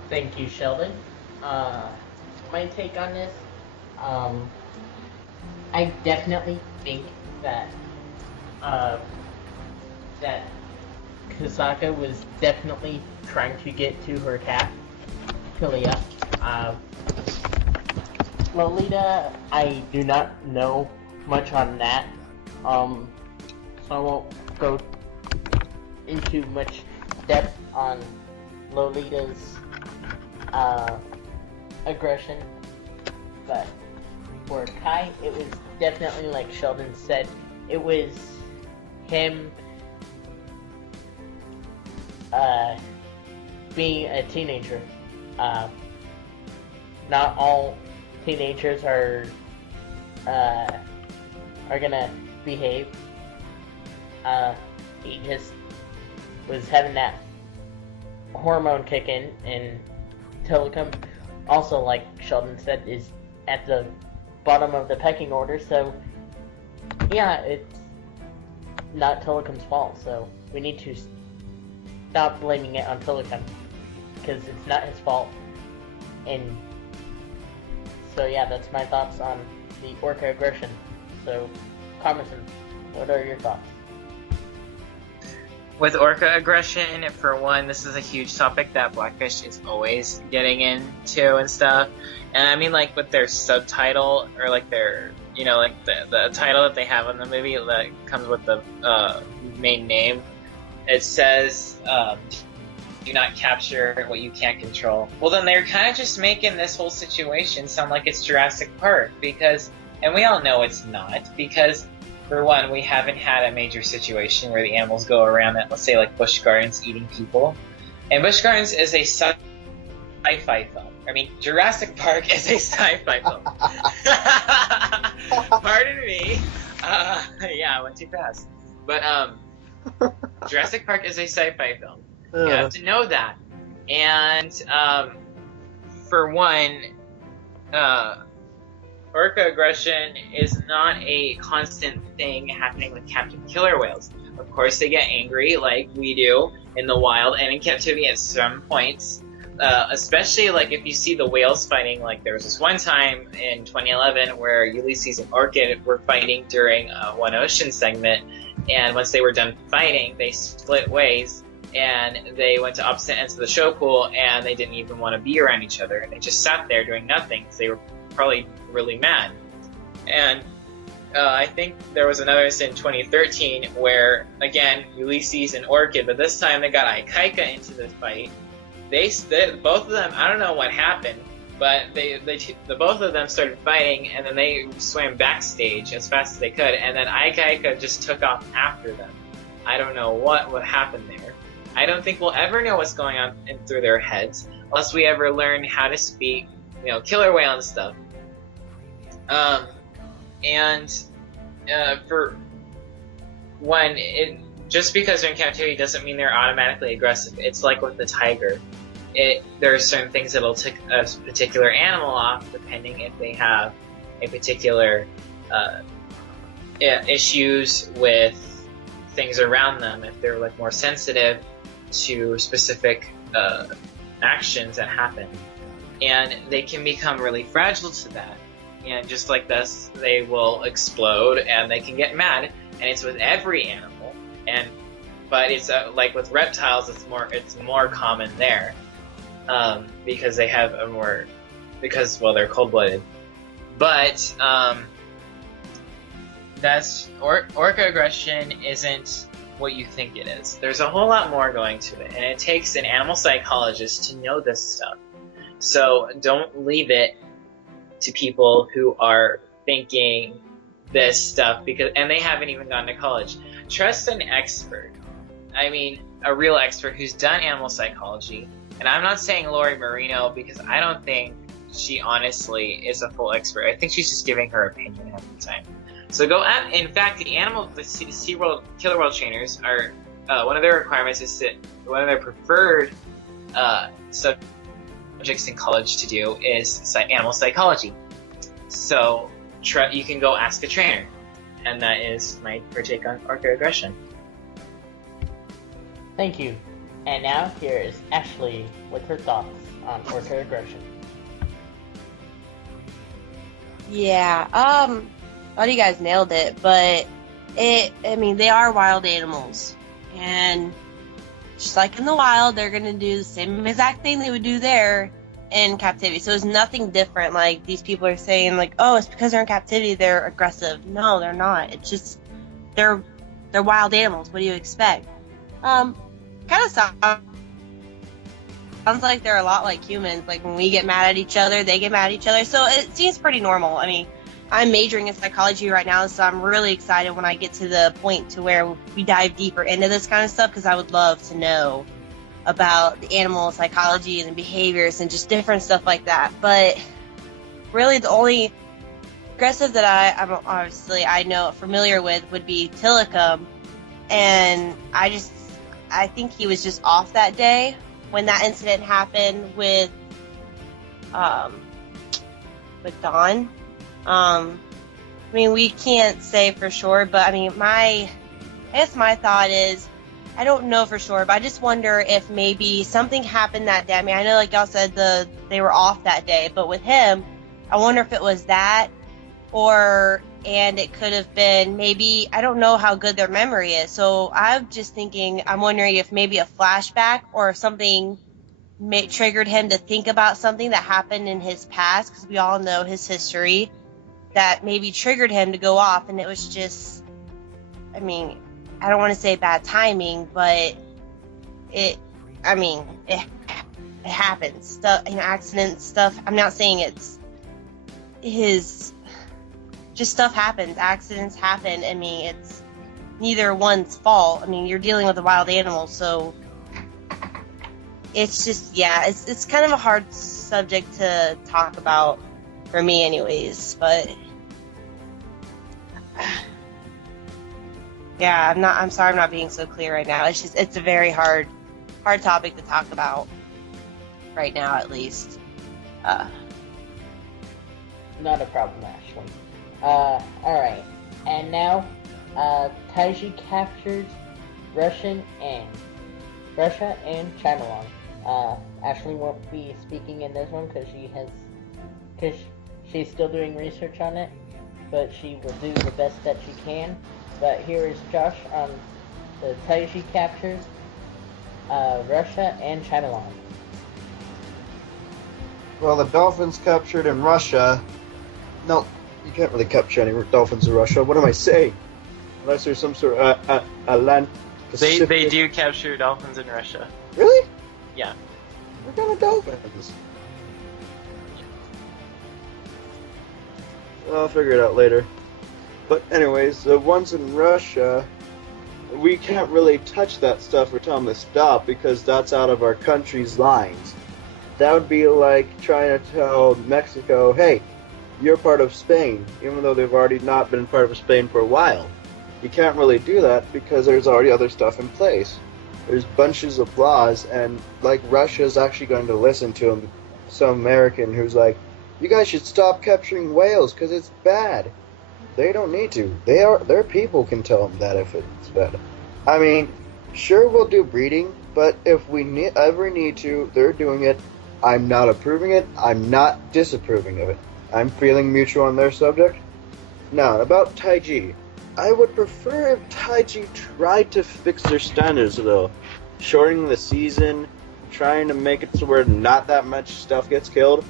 Thank you, Sheldon. My take on this, I definitely think that that Kasaka was definitely trying to get to her calf, Kalia. Lolita, I do not know much on that, so I won't go into much depth on Lolita's aggression, but for Kai, it was definitely, like Sheldon said, it was him being a teenager. Not all teenagers are gonna behave. He just was having that hormone kick in, and Telecom, also like Sheldon said, is at the bottom of the pecking order. So yeah, not Tillicum's fault, so we need to stop blaming it on Tillicum, because it's not his fault. And so yeah, that's my thoughts on the orca aggression. So, Carmison, what are your thoughts? With orca aggression, for one, this is a huge topic that Blackfish is always getting into and stuff. And I mean, like, with their subtitle, or like their, you know, like the title that they have in the movie that comes with the main name, it says, do not capture what you can't control. Well, then they're kind of just making this whole situation sound like it's Jurassic Park, because, and we all know it's not, because for one, we haven't had a major situation where the animals go around at, let's say, like Busch Gardens eating people. And Busch Gardens is a sci-fi film. I mean, Jurassic Park is a sci-fi film. Pardon me. Yeah, I went too fast. But Jurassic Park is a sci-fi film. You have to know that. And for one, orca aggression is not a constant thing happening with captive killer whales. Of course, they get angry like we do in the wild and in captivity at some points. Especially like if you see the whales fighting, like there was this one time in 2011 where Ulysses and Orchid were fighting during One Ocean segment, and once they were done fighting, they split ways and they went to opposite ends of the show pool, and they didn't even want to be around each other, and they just sat there doing nothing because they were probably really mad. And I think there was another incident in 2013 where, again, Ulysses and Orchid, but this time they got Ikaika into the fight. They both of them, I don't know what happened, but the both of them started fighting, and then they swam backstage as fast as they could, and then Ikaika just took off after them. I don't know what happened there. I don't think we'll ever know what's going on through their heads unless we ever learn how to speak, you know, killer whale and stuff. For one, just because they're in captivity doesn't mean they're automatically aggressive. It's like with the tiger. There are certain things that'll tick a particular animal off depending if they have a particular issues with things around them. If they're like more sensitive to specific actions that happen, and they can become really fragile to that. And just like this, they will explode and they can get mad, and it's with every animal. But it's like with reptiles, it's more common there because they have they're cold-blooded. But orca aggression isn't what you think it is. There's a whole lot more going to it, and it takes an animal psychologist to know this stuff. So don't leave it to people who are thinking this stuff and they haven't even gone to college. Trust an expert. I mean, a real expert who's done animal psychology. And I'm not saying Lori Marino, because I don't think she honestly is a full expert. I think she's just giving her opinion half the time. So in fact, the SeaWorld killer whale trainers are, one of their requirements is one of their preferred subjects in college to do is animal psychology. So you can go ask a trainer. And that is my take on orca aggression. Thank you. And now here is Ashley with her thoughts on orca aggression. Yeah, a lot of you guys nailed it, but they are wild animals. And just like in the wild, they're going to do the same exact thing they would do there in captivity. So it's nothing different. Like, these people are saying, like, oh, it's because they're in captivity, they're aggressive. No, they're not. It's just, they're wild animals. What do you expect? Kind of sounds like they're a lot like humans. Like, when we get mad at each other, they get mad at each other. So it seems pretty normal. I mean, I'm majoring in psychology right now, so I'm really excited when I get to the point to where we dive deeper into this kind of stuff, because I would love to know about the animal psychology and the behaviors and just different stuff like that. But really, the only aggressive that I know familiar with would be Tillicum, and I think he was just off that day when that incident happened with Dawn. I mean, we can't say for sure, but I mean, my I guess my thought is, I don't know for sure, but I just wonder if maybe something happened that day. I mean, I know, like y'all said, they were off that day, but with him, I wonder if it was that, and it could have been maybe, I don't know how good their memory is. So I'm just thinking, I'm wondering if maybe a flashback or if something triggered him to think about something that happened in his past, because we all know his history, that maybe triggered him to go off, and it was just, I mean, I don't want to say bad timing, but it happens. Stuff, accidents, stuff. I'm not saying it's just stuff happens. Accidents happen. I mean, it's neither one's fault. I mean, you're dealing with a wild animal, so it's just, yeah, it's kind of a hard subject to talk about for me anyways, but yeah, I'm sorry I'm not being so clear right now. It's a very hard topic to talk about right now, at least. Not a problem, Ashley. Alright. And now, Taiji captured Russia and China. Ashley won't be speaking in this one because she's still doing research on it, but she will do the best that she can. But here is Josh on the Taiji captures Russia and China. Well, the dolphins captured in Russia. No, you can't really capture any dolphins in Russia. What am I saying? Unless there's some sort of a land. They do capture dolphins in Russia. Really? Yeah. What kind of dolphins? I'll figure it out later. But anyways, the ones in Russia, we can't really touch that stuff or tell them to stop because that's out of our country's lines. That would be like trying to tell Mexico, hey, you're part of Spain, even though they've already not been part of Spain for a while. You can't really do that because there's already other stuff in place. There's bunches of laws, and like Russia's actually going to listen to some American who's like, you guys should stop capturing whales because it's bad. They don't need to. Their people can tell them that if it's bad. I mean, sure, we'll do breeding, but if we ever need to, they're doing it. I'm not approving it. I'm not disapproving of it. I'm feeling mutual on their subject. Now, about Taiji. I would prefer if Taiji tried to fix their standards a little. Shortening the season, trying to make it to where not that much stuff gets killed.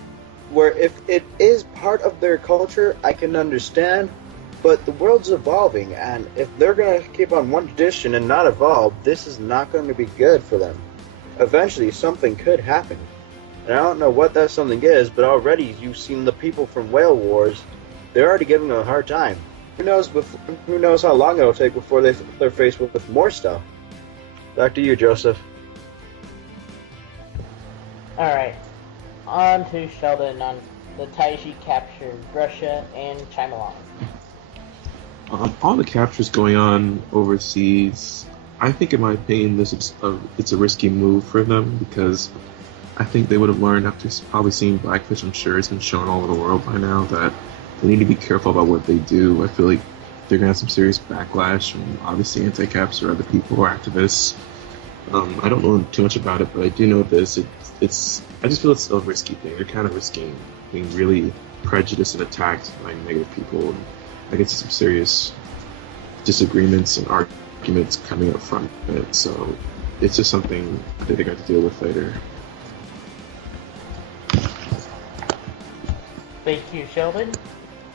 Where if it is part of their culture, I can understand. But the world's evolving, and if they're going to keep on one tradition and not evolve, this is not going to be good for them. Eventually, something could happen. And I don't know what that something is, but already you've seen the people from Whale Wars. They're already giving them a hard time. Who knows how long it'll take before they're faced with more stuff. Back to you, Joseph. Alright, on to Sheldon on the Taiji captured Russia and China. All the captures going on overseas, I think in my opinion it's a risky move for them because I think they would have learned after probably seeing Blackfish. I'm sure it's been shown all over the world by now that they need to be careful about what they do. I feel like they're going to have some serious backlash from obviously anti-caps or other people or activists. I don't know too much about it, but I do know this. I just feel it's a risky thing. They're kind of risking being really prejudiced and attacked by negative people. And I get some serious disagreements and arguments coming up front of it. So it's just something I think they're going to deal with later. Thank you, Sheldon.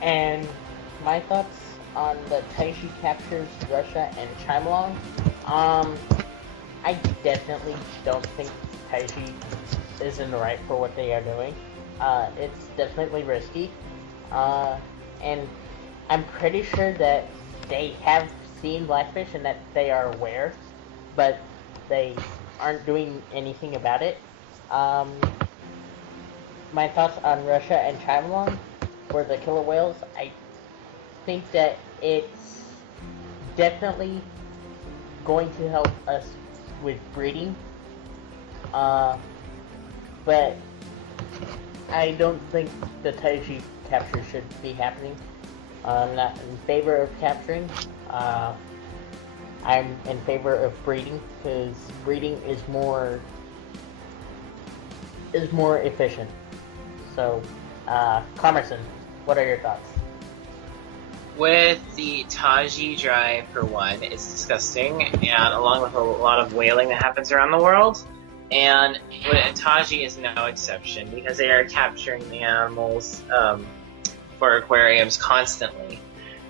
And my thoughts on the Taiji captures Russia and China. I definitely don't think Taiji is in the right for what they are doing. It's definitely risky. And I'm pretty sure that they have seen Blackfish and that they are aware, but they aren't doing anything about it. My thoughts on Russia and China for the killer whales, I think that it's definitely going to help us with breeding, but I don't think the Taiji capture should be happening. I'm not in favor of capturing. I I'm in favor of breeding because breeding is more efficient. So, Comerson, what are your thoughts? With the Taji drive, for one, it's disgusting, and along with a lot of whaling that happens around the world. And Taji is no exception because they are capturing the animals for aquariums constantly.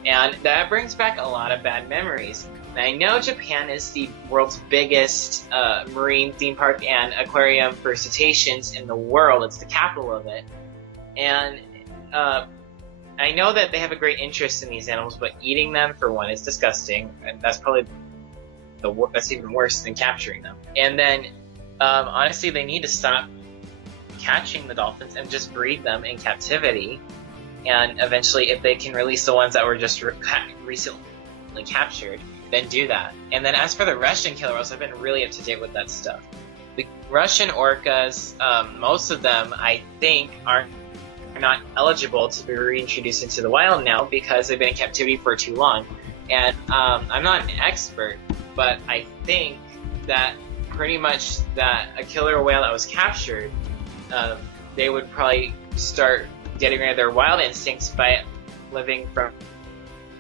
And that brings back a lot of bad memories. And I know Japan is the world's biggest marine theme park and aquarium for cetaceans in the world. It's the capital of it. And I know that they have a great interest in these animals, but eating them, for one, is disgusting. And that's probably that's even worse than capturing them. And then, honestly, they need to stop catching the dolphins and just breed them in captivity. And eventually, if they can release the ones that were just recently captured, then do that. And then as for the Russian killer whales, I've been really up to date with that stuff. The Russian orcas, most of them, I think, are not eligible to be reintroduced into the wild now because they've been in captivity for too long. And I'm not an expert, but I think that pretty much that a killer whale that was captured, they would probably start getting rid of their wild instincts by living from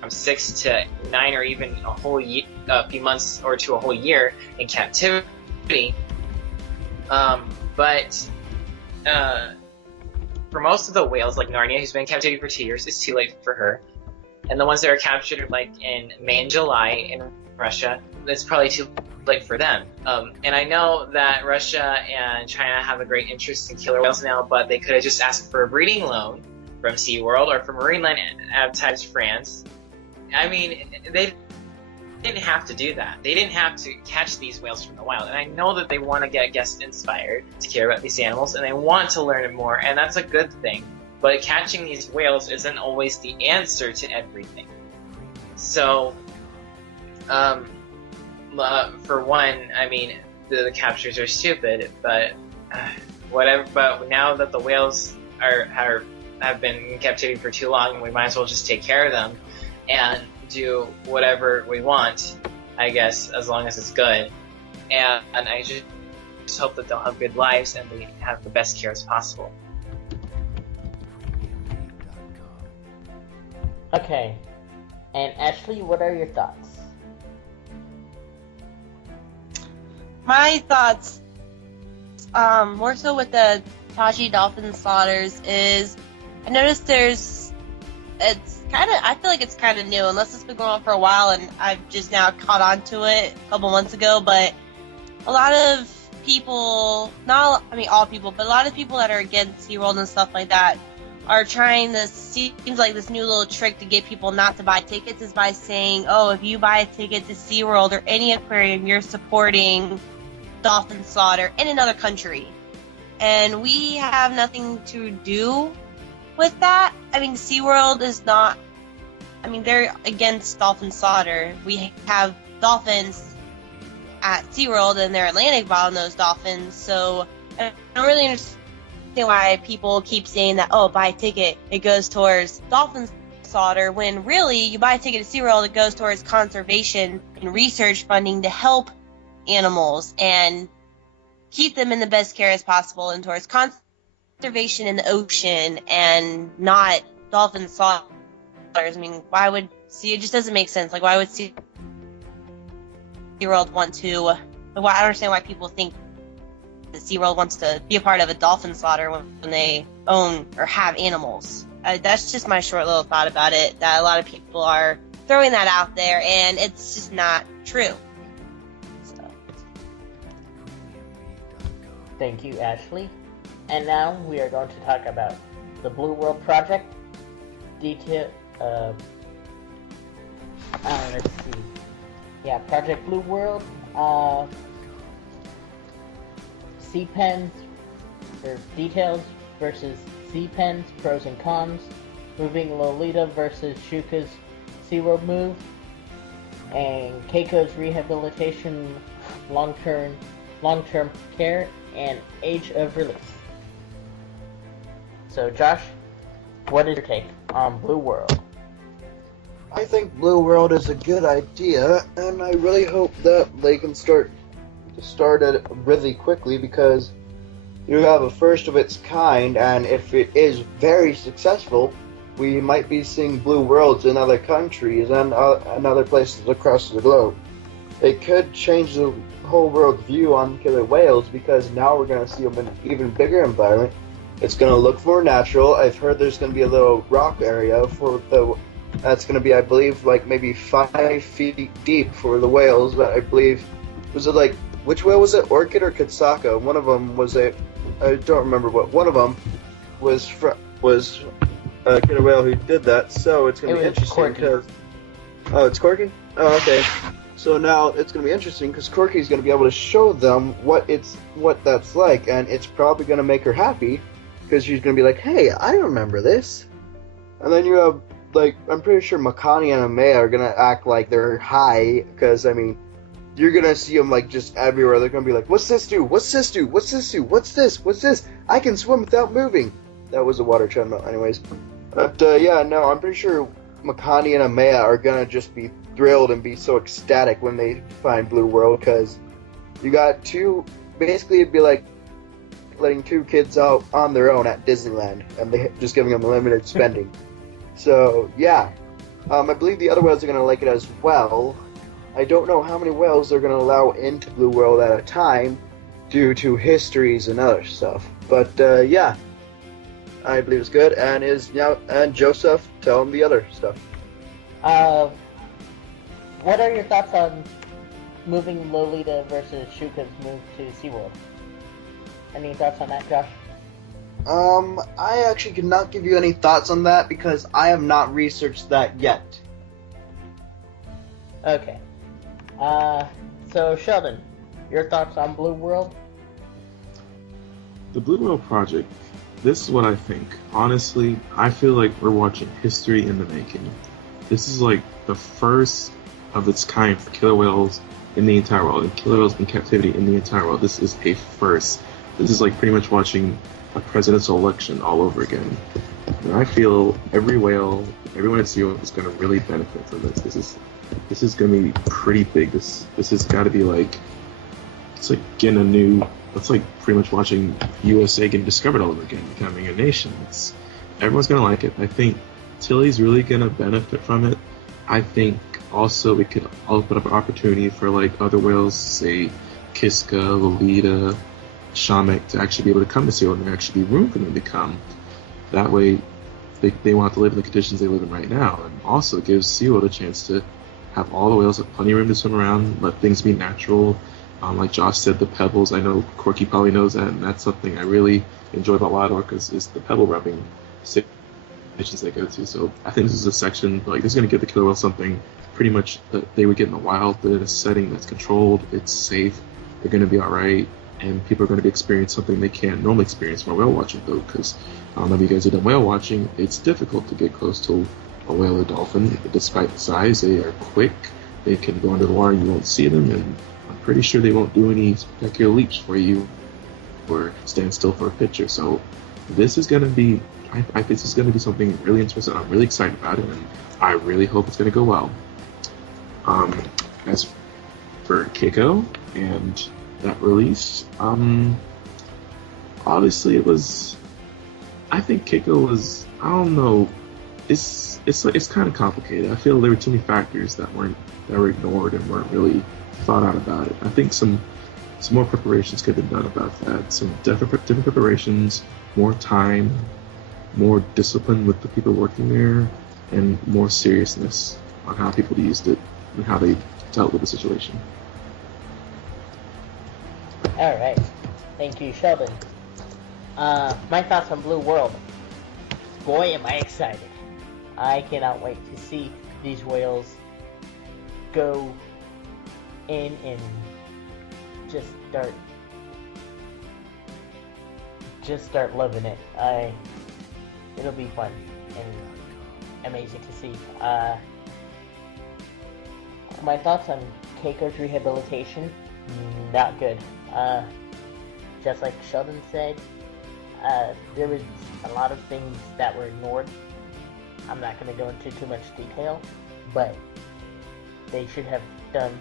6 to 9 or even a few months or to a whole year in captivity. But for most of the whales, like Narnia, who's been in captivity for 2 years, it's too late for her. And the ones that are captured like in May and July in Russia, it's probably too late for them. And I know that Russia and China have a great interest in killer whales now, but they could have just asked for a breeding loan from SeaWorld or from Marineland Advertise France. I mean, they didn't have to do that. They didn't have to catch these whales from the wild. And I know that they want to get guests inspired to care about these animals, and they want to learn more, and that's a good thing. But catching these whales isn't always the answer to everything. So, for one, I mean, the captures are stupid, but whatever. But now that the whales have been in captivity for too long, we might as well just take care of them and do whatever we want, I guess, as long as it's good. And I just hope that they'll have good lives and we have the best care as possible. Okay. And Ashley, what are your thoughts? My thoughts, more so with the Taji dolphin slaughters, is I noticed I feel like it's kind of new, unless it's been going on for a while and I've just now caught on to it a couple months ago, but a lot of people, all people, but a lot of people that are against SeaWorld and stuff like that are trying this, seems like this new little trick to get people not to buy tickets is by saying, oh, if you buy a ticket to SeaWorld or any aquarium, you're supporting dolphin slaughter in another country. And we have nothing to do with that. I mean, SeaWorld is not, they're against dolphin slaughter. We have dolphins at SeaWorld and they're Atlantic bottlenose dolphins, so I don't really understand why people keep saying that, oh, buy a ticket, it goes towards dolphin slaughter, when really you buy a ticket to SeaWorld, it goes towards conservation and research funding to help animals and keep them in the best care as possible, and towards conservation in the ocean and not dolphin slaughters. Why would it just doesn't make sense. Like, why would SeaWorld want to? I don't understand why people think that SeaWorld wants to be a part of a dolphin slaughter when they own or have animals. That's just my short little thought about it. That a lot of people are throwing that out there, and it's just not true. Thank you, Ashley. And now we are going to talk about the Blue World Project. Let's see. Yeah, Project Blue World. Sea pens, or details versus sea pens, pros and cons. Moving Lolita versus Shuka's SeaWorld move. And Keiko's rehabilitation, long-term care, and age of release. So, Josh, what is your take on Blue World? I think Blue World is a good idea, and I really hope that they can start it really quickly because you have a first of its kind, and if it is very successful, we might be seeing Blue Worlds in other countries and other places across the globe. It could change the whole world's view on killer whales because now we're going to see them in an even bigger environment. It's going to look more natural. I've heard there's going to be a little rock area that's going to be, I believe, like maybe 5 feet deep for the whales. That I believe was it like which whale was it? Orchid or Kitsaka? One of them was I don't remember what. One of them was a killer whale who did that. So it's going to be interesting because it's Corky. Oh, okay. So now it's going to be interesting because Corky's going to be able to show them what that's like, and it's probably going to make her happy because she's going to be like, "Hey, I remember this." And then you have I'm pretty sure Makani and Amaya are going to act like they're high because I mean, you're going to see them just everywhere. They're going to be like, "What's this do? What's this do? What's this do? What's this? What's this? I can swim without moving." That was a water treadmill, anyways. But I'm pretty sure Makani and Amaya are going to just be thrilled and be so ecstatic when they find Blue World because you got basically it'd be like letting 2 kids out on their own at Disneyland and they just giving them limited spending. So yeah, I believe the other whales are going to like it as well. I don't know how many whales they're going to allow into Blue World at a time due to histories and other stuff. But yeah, I believe it's good. And Joseph, tell him the other stuff. What are your thoughts on moving Lolita versus Shuka's move to SeaWorld? Any thoughts on that, Josh? I actually cannot give you any thoughts on that because I have not researched that yet. Okay. So Sheldon, your thoughts on Blue World? The Blue Whale Project, this is what I think. Honestly, I feel like we're watching history in the making. This is like the first of its kind for killer whales in the entire world, and killer whales in captivity in the entire world. This is a first. This is like pretty much watching a presidential election all over again. And I feel everyone at SeaWorld is going to really benefit from this. This is going to be pretty big. This has got to be it's like getting it's like pretty much watching USA getting discovered all over again, becoming a nation. Everyone's going to like it. I think Tilly's really going to benefit from it. I think also we could open up an opportunity for other whales, say Kiska, Lolita, Shamek, to actually be able to come to SeaWorld and there actually be room for them to come. That way they won't have to live in the conditions they live in right now, and also gives SeaWorld a chance to have all the whales have plenty of room to swim around, let things be natural. Like Josh said, the pebbles, I know Corky probably knows that, and that's something I really enjoy about Wild Orcas is the pebble rubbing stations they go to. So I think this is a section, this is going to give the killer whale something pretty much that they would get in the wild, but in a setting that's controlled, it's safe, they're going to be alright, and people are going to be experiencing something they can't normally experience from whale watching, though, because I don't know if you guys have done whale watching, it's difficult to get close to a whale or dolphin. Despite the size, they are quick, they can go under the water, you won't see them, and I'm pretty sure they won't do any spectacular leaps for you or stand still for a picture. So this is going to be, I think this is going to be something really interesting. I'm really excited about it, and I really hope it's going to go well. As for Keiko and that release, obviously I think Keiko was, I don't know, it's kind of complicated. I feel there were too many factors that were ignored and weren't really thought out about it. I think some more preparations could have been done about that. Some different preparations, more time, more discipline with the people working there, and more seriousness on how people used it and how they dealt with the situation. Alright. Thank you, Sheldon. My thoughts on Blue World. Boy, am I excited. I cannot wait to see these whales go in and just start loving it. It'll be fun and amazing to see. My thoughts on Keiko's rehabilitation, not good. Just like Sheldon said, there was a lot of things that were ignored. I'm not going to go into too much detail, but they should have done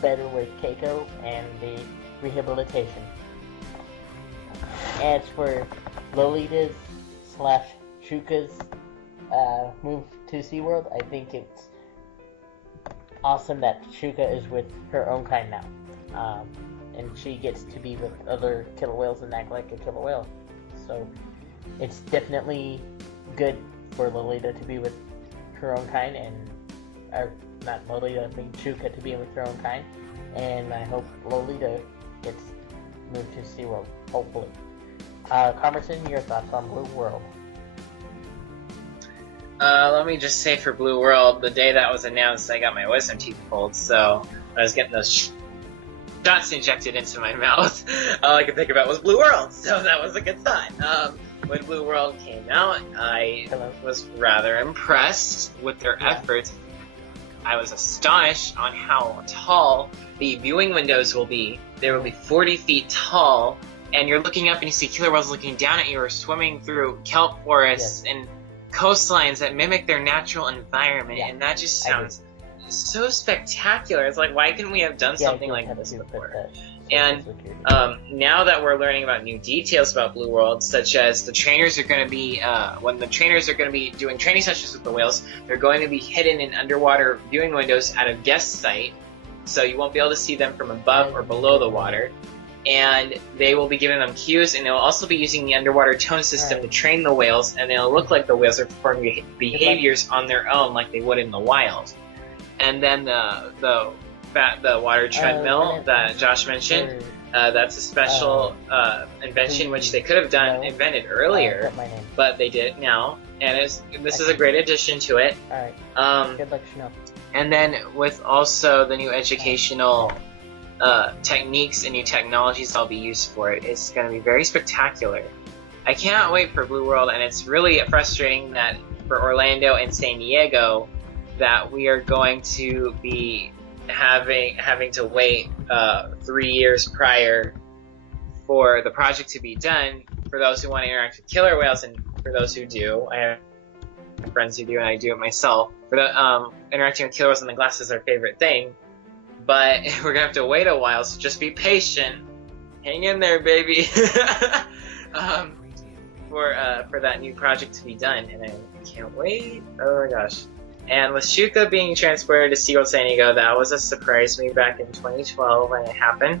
better with Keiko and the rehabilitation. As for Lolita's / Shuka's move to SeaWorld, I think it's awesome that Shuka is with her own kind now. And she gets to be with other killer whales and act like a killer whale. So it's definitely good for Lolita to be with her own kind, or not Lolita, I mean Shuka to be with her own kind. And I hope Lolita gets moved to SeaWorld, hopefully. Carmerson, your thoughts on Blue World? Let me just say for Blue World, the day that was announced, I got my wisdom teeth pulled, so I was getting those shots injected into my mouth. All I could think about was Blue World, so that was a good sign. When Blue World came out, I was rather impressed with their efforts. I was astonished on how tall the viewing windows will be. They will be 40 feet tall, and you're looking up and you see killer whales looking down at you or swimming through kelp forests and coastlines that mimic their natural environment, and that just sounds so spectacular. It's like, why couldn't we have done something like this before? And now that we're learning about new details about Blue World, such as the trainers are going to be, when the trainers are going to be doing training sessions with the whales, they're going to be hidden in underwater viewing windows at a guest site, so you won't be able to see them from above or below the water. And they will be giving them cues, and they'll also be using the underwater tone system to train the whales, and they'll look like the whales are performing behaviors on their own like they would in the wild. And then the water treadmill that Josh mentioned, that's a special invention which they could have invented earlier, but they did it now, and this is a great addition to it. Good luck, Chanel. And then with also the new educational techniques and new technologies that'll be used for it, it's going to be very spectacular. I cannot wait for Blue World, and it's really frustrating that for Orlando and San Diego that we are going to be having to wait 3 years prior for the project to be done, for those who want to interact with killer whales and for those who do. I have friends who do, and I do it myself. For the interacting with killer whales in the glass is our favorite thing, but we're gonna have to wait a while, so just be patient. Hang in there, baby. For that new project to be done, and I can't wait. Oh my gosh. And with Shuka being transported to SeaWorld San Diego, that was a surprise to me back in 2012 when it happened.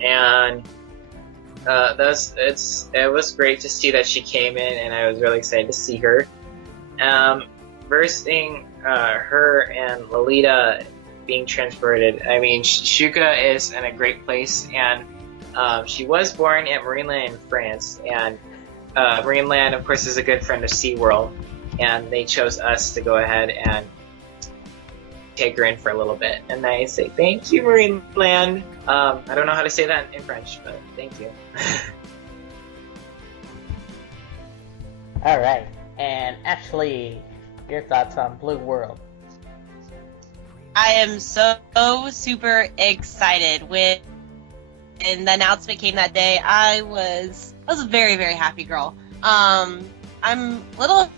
And it was great to see that she came in, and I was really excited to see her. Versing her and Lolita being transported, I mean, Shuka is in a great place, and she was born at Marineland in France, and Marineland, of course, is a good friend of SeaWorld, and they chose us to go ahead and take her in for a little bit. And I say thank you, Marineland. I don't know how to say that in French, but thank you. Alright, and Ashley, your thoughts on Blue World? I am so super excited. When the announcement came that day, I was a very, very happy girl. I'm a little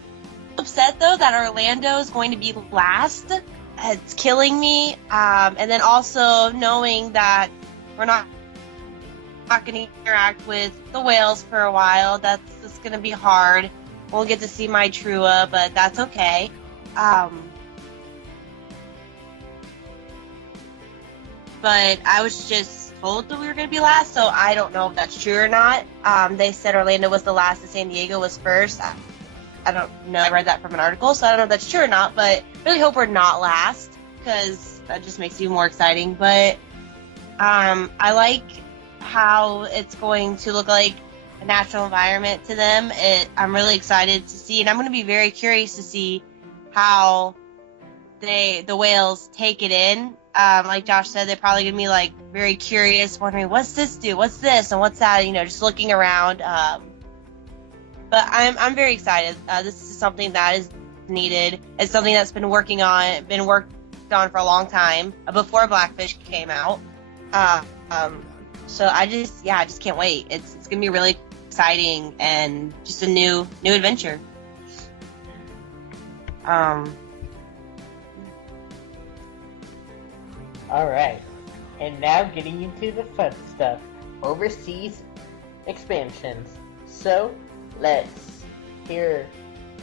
upset though that Orlando is going to be last. It's killing me. And then also knowing that we're not going to interact with the whales for a while. That's just going to be hard. Won't get to see my Trua, but that's okay. But I was just told that we were going to be last, so I don't know if that's true or not. They said Orlando was the last and San Diego was first. I don't know. I read that from an article, so I don't know if that's true or not, but I really hope we're not last, because that just makes it more exciting. But I like how it's going to look like a natural environment to them. I'm really excited to see, and I'm going to be very curious to see how the whales take it in. Like Josh said, they're probably going to be like very curious, wondering what's this do, what's this, and what's that, just looking around. But I'm very excited. This is something that is needed. It's something that's been worked on for a long time, before Blackfish came out. So I just can't wait. It's going to be really exciting and just a new adventure. Alright, and now getting into the fun stuff, overseas expansions. So, let's hear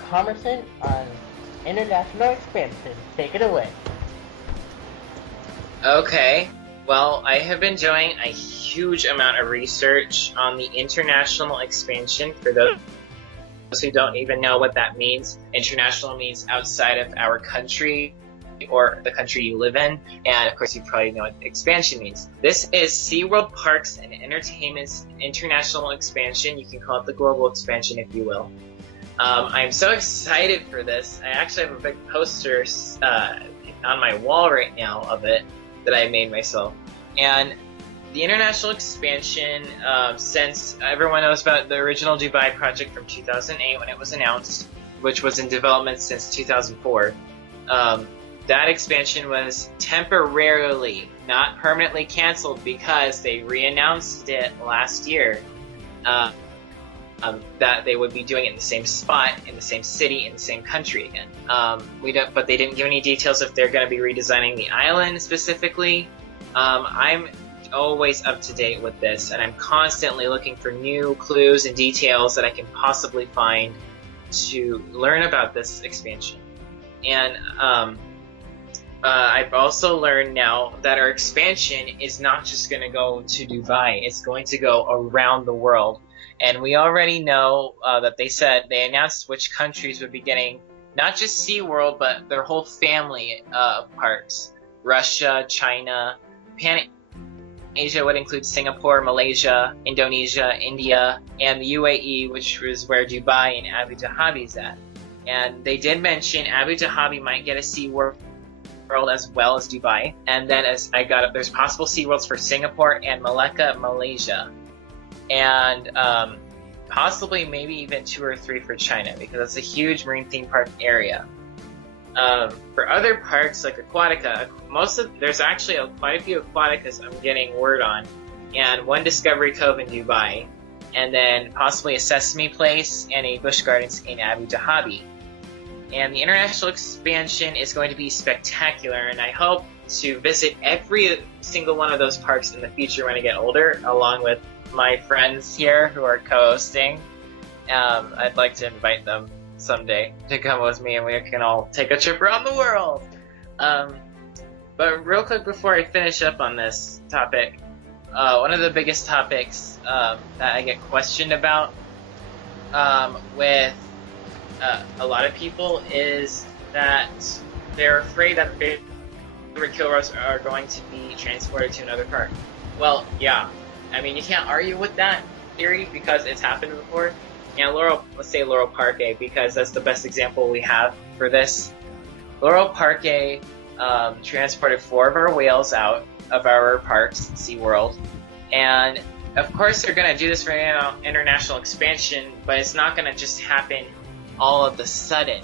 Comerson on international expansion. Take it away. Okay, well, I have been doing a huge amount of research on the international expansion. For those who don't even know what that means, international means outside of our country or the country you live in, and of course you probably know what expansion means. This is SeaWorld Parks and Entertainment's international expansion. You can call it the global expansion if you will. I'm so excited for this. I actually have a big poster on my wall right now of it that I made myself. And the international expansion, since everyone knows about the original Dubai project from 2008 when it was announced, which was in development since 2004, that expansion was temporarily, not permanently canceled because they re-announced it last year. That they would be doing it in the same spot, in the same city, in the same country again. But they didn't give any details if they're going to be redesigning the island specifically. I'm always up to date with this, and I'm constantly looking for new clues and details that I can possibly find to learn about this expansion. And I've also learned now that our expansion is not just going to go to Dubai, it's going to go around the world. And we already know that they announced which countries would be getting not just SeaWorld, but their whole family of parks. Russia, China, Asia would include Singapore, Malaysia, Indonesia, India, and the UAE, which was where Dubai and Abu Dhabi is at. And they did mention Abu Dhabi might get a SeaWorld as well as Dubai. And then there's possible SeaWorlds for Singapore and Malacca, Malaysia. And possibly maybe even 2 or 3 for China, because it's a huge marine theme park area. For other parks like Aquatica, there's actually quite a few Aquaticas I'm getting word on, and one Discovery Cove in Dubai, and then possibly a Sesame Place and a Busch Gardens in Abu Dhabi. And the international expansion is going to be spectacular, and I hope to visit every single one of those parks in the future when I get older, along with my friends here who are co-hosting. I'd like to invite them someday to come with me and we can all take a trip around the world. But real quick before I finish up on this topic, one of the biggest topics that I get questioned about with a lot of people is that they're afraid that the favorite killers are going to be transported to another park. Well, yeah. I mean, you can't argue with that theory because it's happened before. Let's say Laurel Parque, because that's the best example we have for this. Laurel Parque transported 4 of our whales out of our parks, SeaWorld. And of course they're going to do this for international expansion, but it's not going to just happen all of a sudden.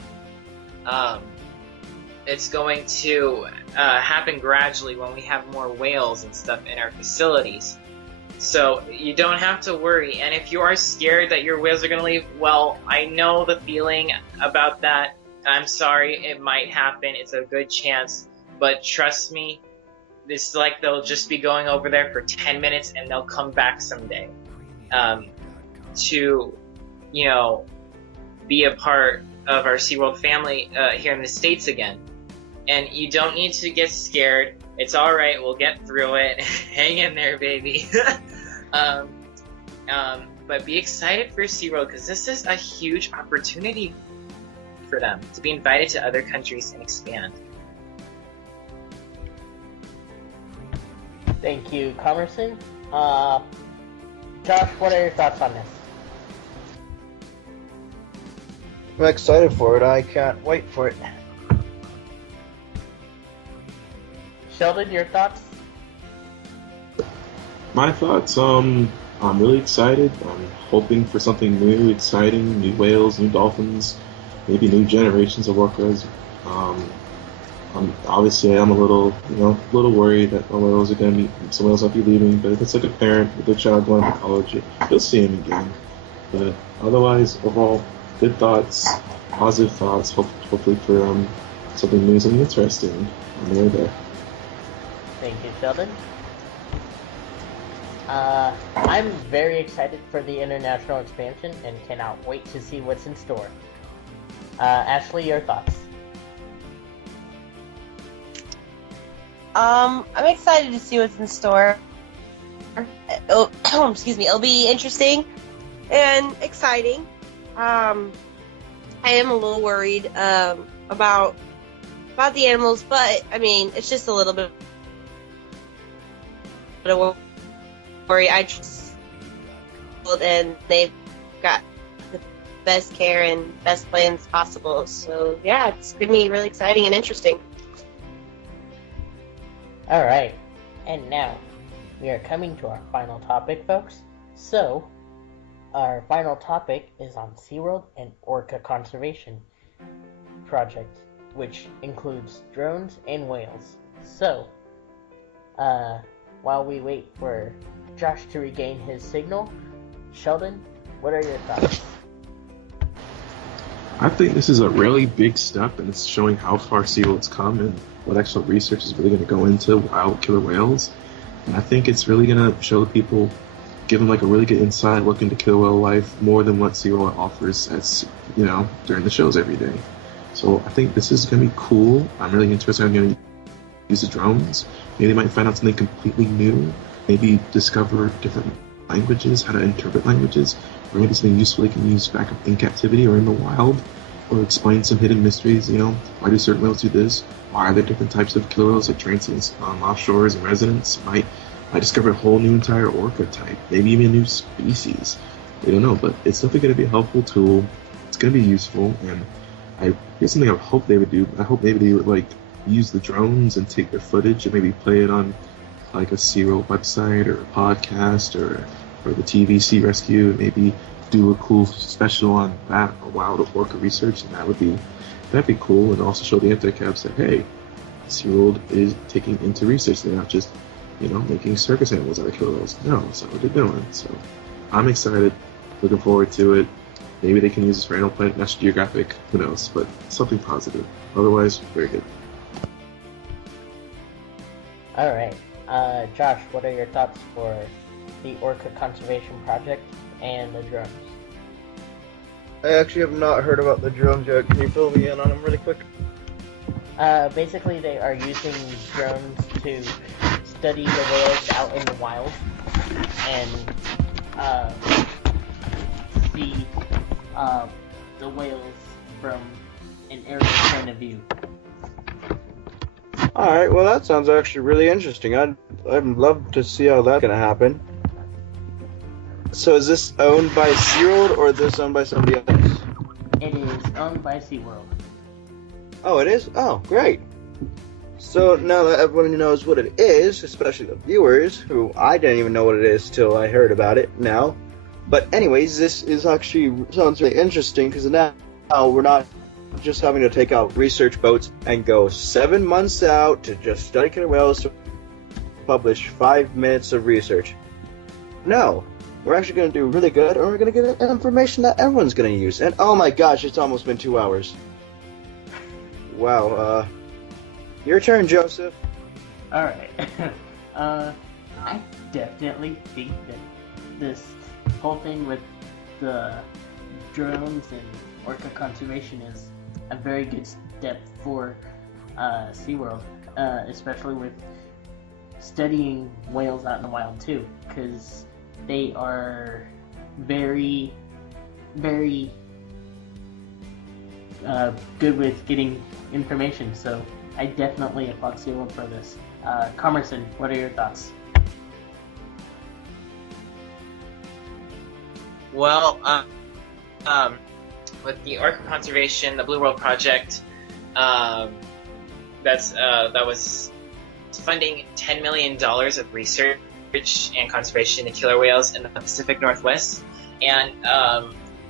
It's going to happen gradually when we have more whales and stuff in our facilities. So you don't have to worry. And if you are scared that your whales are going to leave, well, I know the feeling about that. I'm sorry, it might happen. It's a good chance. But trust me, it's like they'll just be going over there for 10 minutes and they'll come back someday to, be a part of our SeaWorld family here in the States again. And you don't need to get scared. It's all right. We'll get through it. Hang in there, baby. But be excited for SeaWorld because this is a huge opportunity for them to be invited to other countries and expand. Thank you, Comerson. Josh, what are your thoughts on this? I'm excited for it. I can't wait for it. Sheldon, your thoughts? My thoughts, I'm really excited. I'm hoping for something new, exciting, new whales, new dolphins, maybe new generations of orcas. Obviously I'm a little worried that the whales are going to be, some whales might be leaving, but if it's like a parent with their child going to college, you'll see them again. But otherwise, overall, good thoughts, positive thoughts, hopefully for something new, something interesting on the way there. Thank you, Sheldon. I'm very excited for the international expansion and cannot wait to see what's in store. Ashley, your thoughts? I'm excited to see what's in store. Excuse me. It'll be interesting and exciting. I am a little worried about the animals, but I mean, it's just a little bit of worry. I just and they've got the best care and best plans possible. So yeah, it's gonna be really exciting and interesting. Alright, and now we are coming to our final topic, folks. So, our final topic is on SeaWorld and Orca Conservation Project, which includes drones and whales. So, while we wait for Josh to regain his signal, Sheldon, what are your thoughts? I think this is a really big step, and it's showing how far SeaWorld's come and what actual research is really going to go into wild killer whales. And I think it's really going to show the people, give them like a really good inside look into killer whale life, more than what SeaWorld offers as, during the shows every day. So I think this is going to be cool. I'm really interested in going to use the drones. Maybe they might find out something completely new. Maybe discover different languages, how to interpret languages, or maybe something useful they can use back in captivity or in the wild, or explain some hidden mysteries. Why do certain whales do this? Why are there different types of killer whales like transients offshores and residents? Might discover a whole new entire orca type, maybe even a new species. We don't know, but it's definitely going to be a helpful tool. It's going to be useful, and here's something I hope they would do. I hope maybe they would use the drones and take their footage and maybe play it on like a SeaWorld website or a podcast or the TV Sea Rescue, and maybe do a cool special on that, or wild orca research, and that'd be cool, and also show the anti-cabs that, hey, SeaWorld is taking into research. They're not just, making circus animals out of killer whales. No, that's not what they're doing. So I'm excited, looking forward to it. Maybe they can use this for Animal Planet, National Geographic, who knows, but something positive. Otherwise, very good. Alright, Josh, what are your thoughts for the Orca Conservation Project and the drones? I actually have not heard about the drones yet. Can you fill me in on them really quick? Basically, they are using drones to study the whales out in the wild and see the whales from an aerial point of view. Alright, well that sounds actually really interesting. I'd love to see how that's going to happen. So is this owned by SeaWorld or is this owned by somebody else? It is owned by SeaWorld. Oh, it is? Oh, great. So now that everyone knows what it is, especially the viewers, who I didn't even know what it is till I heard about it now. But anyways, this is actually sounds really interesting because now we're not just having to take out research boats and go 7 months out to just study killer whales to publish 5 minutes of research. No, we're actually going to do really good, and we're going to get information that everyone's going to use. And oh my gosh, it's almost been 2 hours. Wow, your turn, Joseph. Alright. I definitely think that this whole thing with the drones and orca conservation is a very good step for SeaWorld, especially with studying whales out in the wild too, because they are very, very good with getting information. So I definitely applaud SeaWorld for this. Comerson, what are your thoughts? Well, with the Orca Conservation, the Blue World Project, that was funding $10 million of research and conservation of killer whales in the Pacific Northwest, and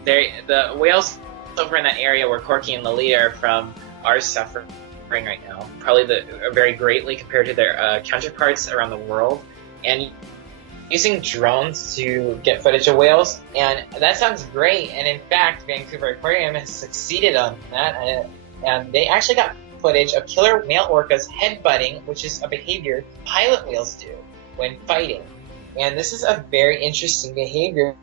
the whales over in that area where Corky and Lolita are from are suffering right now, probably very greatly compared to their counterparts around the world, and using drones to get footage of whales, and that sounds great. And in fact, Vancouver Aquarium has succeeded on that, and they actually got footage of killer male orcas headbutting, which is a behavior pilot whales do when fighting. And this is a very interesting behavior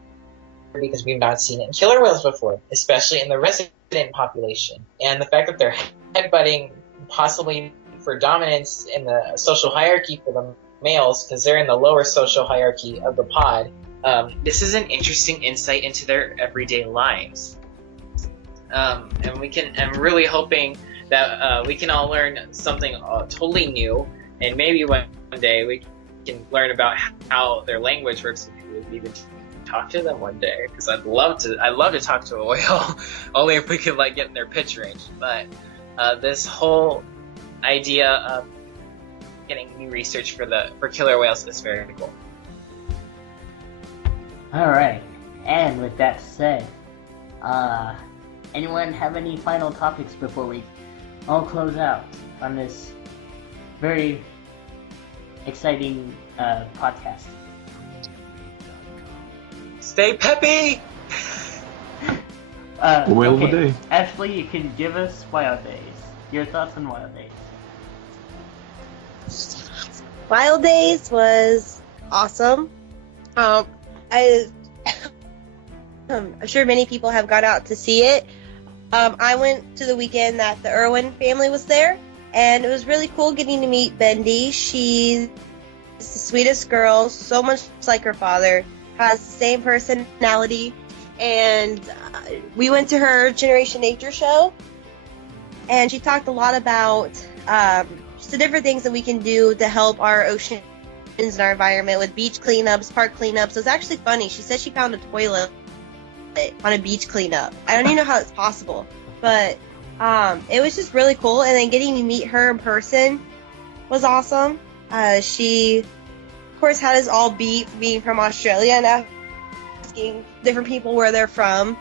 because we've not seen it in killer whales before, especially in the resident population. And the fact that they're headbutting possibly for dominance in the social hierarchy for the males, because they're in the lower social hierarchy of the pod, this is an interesting insight into their everyday lives. And I'm really hoping that we can all learn something totally new, and maybe one day we can learn about how their language works, and maybe even talk to them one day. Because I'd love to talk to a whale, only if we could like get in their pitch range. But this whole idea of getting new research for killer whales is very cool. All right, and with that said, anyone have any final topics before we all close out on this very exciting podcast? Stay peppy! Whale of the day. Ashley, you can give us Wild Days. Your thoughts on Wild Days? Wild Days was awesome. I'm sure many people have gone out to see it. I went to the weekend that the Irwin family was there, and it was really cool getting to meet Bendy. She's the sweetest girl, so much like her father, has the same personality, and we went to her Generation Nature show, and she talked a lot about just the different things that we can do to help our oceans and our environment with beach cleanups, park cleanups. It was actually funny. She said she found a toilet on a beach cleanup. I don't even know how it's possible, but it was just really cool. And then getting to meet her in person was awesome. She, of course, had us all beat being from Australia and asking different people where they're from.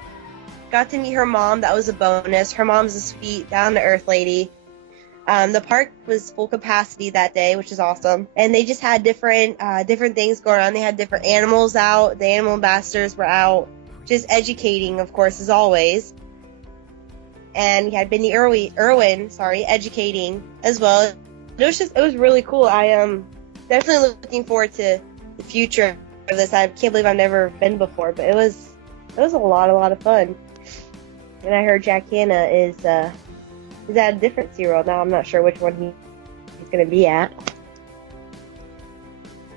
Got to meet her mom. That was a bonus. Her mom's a sweet, down-to-earth lady. The park was full capacity that day, which is awesome. And they just had different things going on. They had different animals out. The animal ambassadors were out, just educating, of course, as always. And we had Benny Irwin, educating as well. It was really cool. I am definitely looking forward to the future of this. I can't believe I've never been before, but it was a lot of fun. And I heard Jack Hanna is at a different SeaWorld now. I'm not sure which one he's going to be at.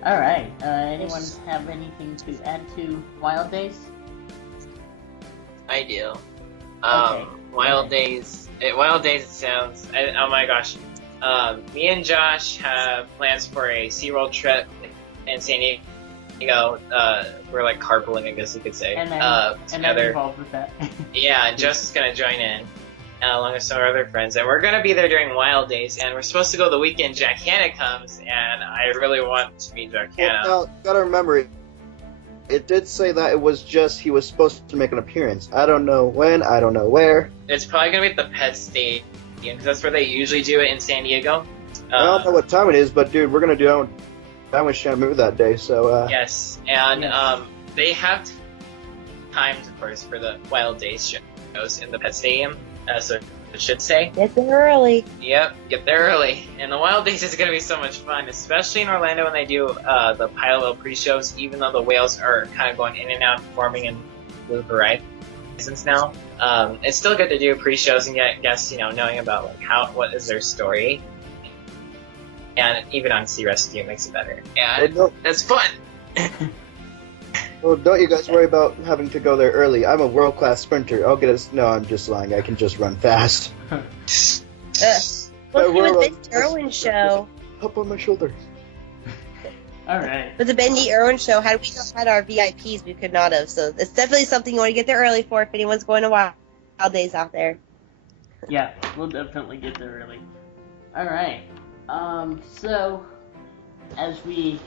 All right. Anyone have anything to add to Wild Days? I do. Okay. Wild Days. Wild Days. It sounds. Oh my gosh. Me and Josh have plans for a SeaWorld trip in San Diego. We're like carpooling, I guess you could say. And I'm together. involved with that. Yeah, and Josh is gonna join in. Along with some of our other friends, and we're going to be there during Wild Days, and we're supposed to go the weekend Jack Hanna comes, and I really want to meet Jack Hanna. Well, now, gotta remember, it did say that it was just he was supposed to make an appearance. I don't know when, I don't know where. It's probably going to be at the Pet Stadium, because that's where they usually do it in San Diego. I don't know what time it is, but dude, we're going to do that with Shamu that day, so... Yes, and they have times, of course, for the Wild Days shows in the Pet Stadium. So it should say. Get there early. Yep, get there early. And the Wild Days is going to be so much fun, especially in Orlando when they do the pilot whale pre-shows, even though the whales are kind of going in and out, forming in blue horizons now. It's still good to do pre-shows and get guests, knowing about like what is their story. And even on Sea Rescue it makes it better. And it's fun! Well, don't you guys worry about having to go there early. I'm a world-class sprinter. I'll get us. No, I'm just lying. I can just run fast. What's with the Irwin show? Up on my shoulder. All right. With the Bendy Irwin show, had we not had our VIPs, we could not have. So it's definitely something you want to get there early for if anyone's going to Wild Days out there. Yeah, we'll definitely get there early. All right. So as we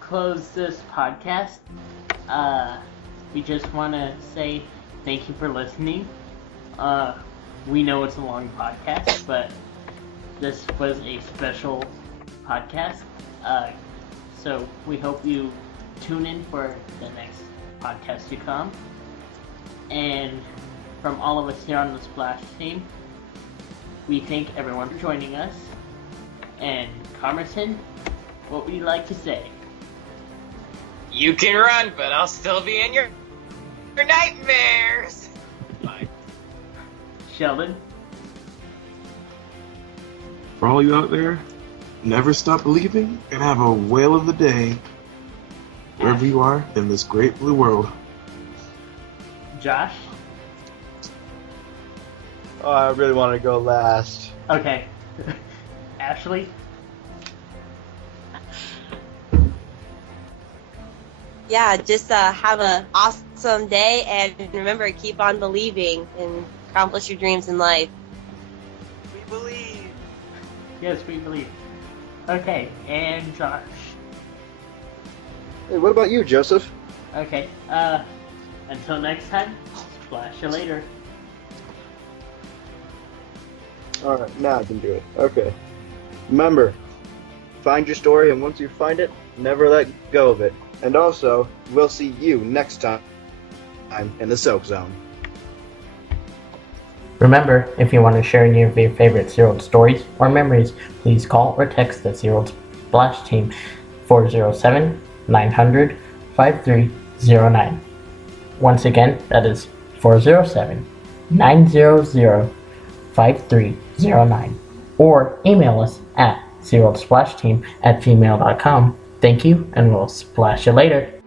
close this podcast, we just want to say thank you for listening. We know it's a long podcast, but this was a special podcast. So we hope you tune in for the next podcast to come. And from all of us here on the Splash team, we thank everyone for joining us. And Carmerson, what would you like to say? You can run, but I'll still be in your nightmares. Bye. Sheldon? For all you out there, never stop believing and have a whale of the day wherever you are in this great blue world. Josh? Oh, I really want to go last. Okay. Ashley? Yeah, just have an awesome day, and remember, keep on believing and accomplish your dreams in life. We believe. Yes, we believe. Okay, and Josh. Hey, what about you, Joseph? Okay, until next time, splash you later. Alright, now I can do it. Okay. Remember, find your story, and once you find it, never let go of it. And also, we'll see you next time in the Soak Zone. Remember, if you want to share any of your favorite SeaWorld stories or memories, please call or text the SeaWorld Splash team 407-900-5309. Once again, that is 407-900-5309. Or email us at SeaWorldSplashTeam@gmail.com. Thank you, and we'll splash you later.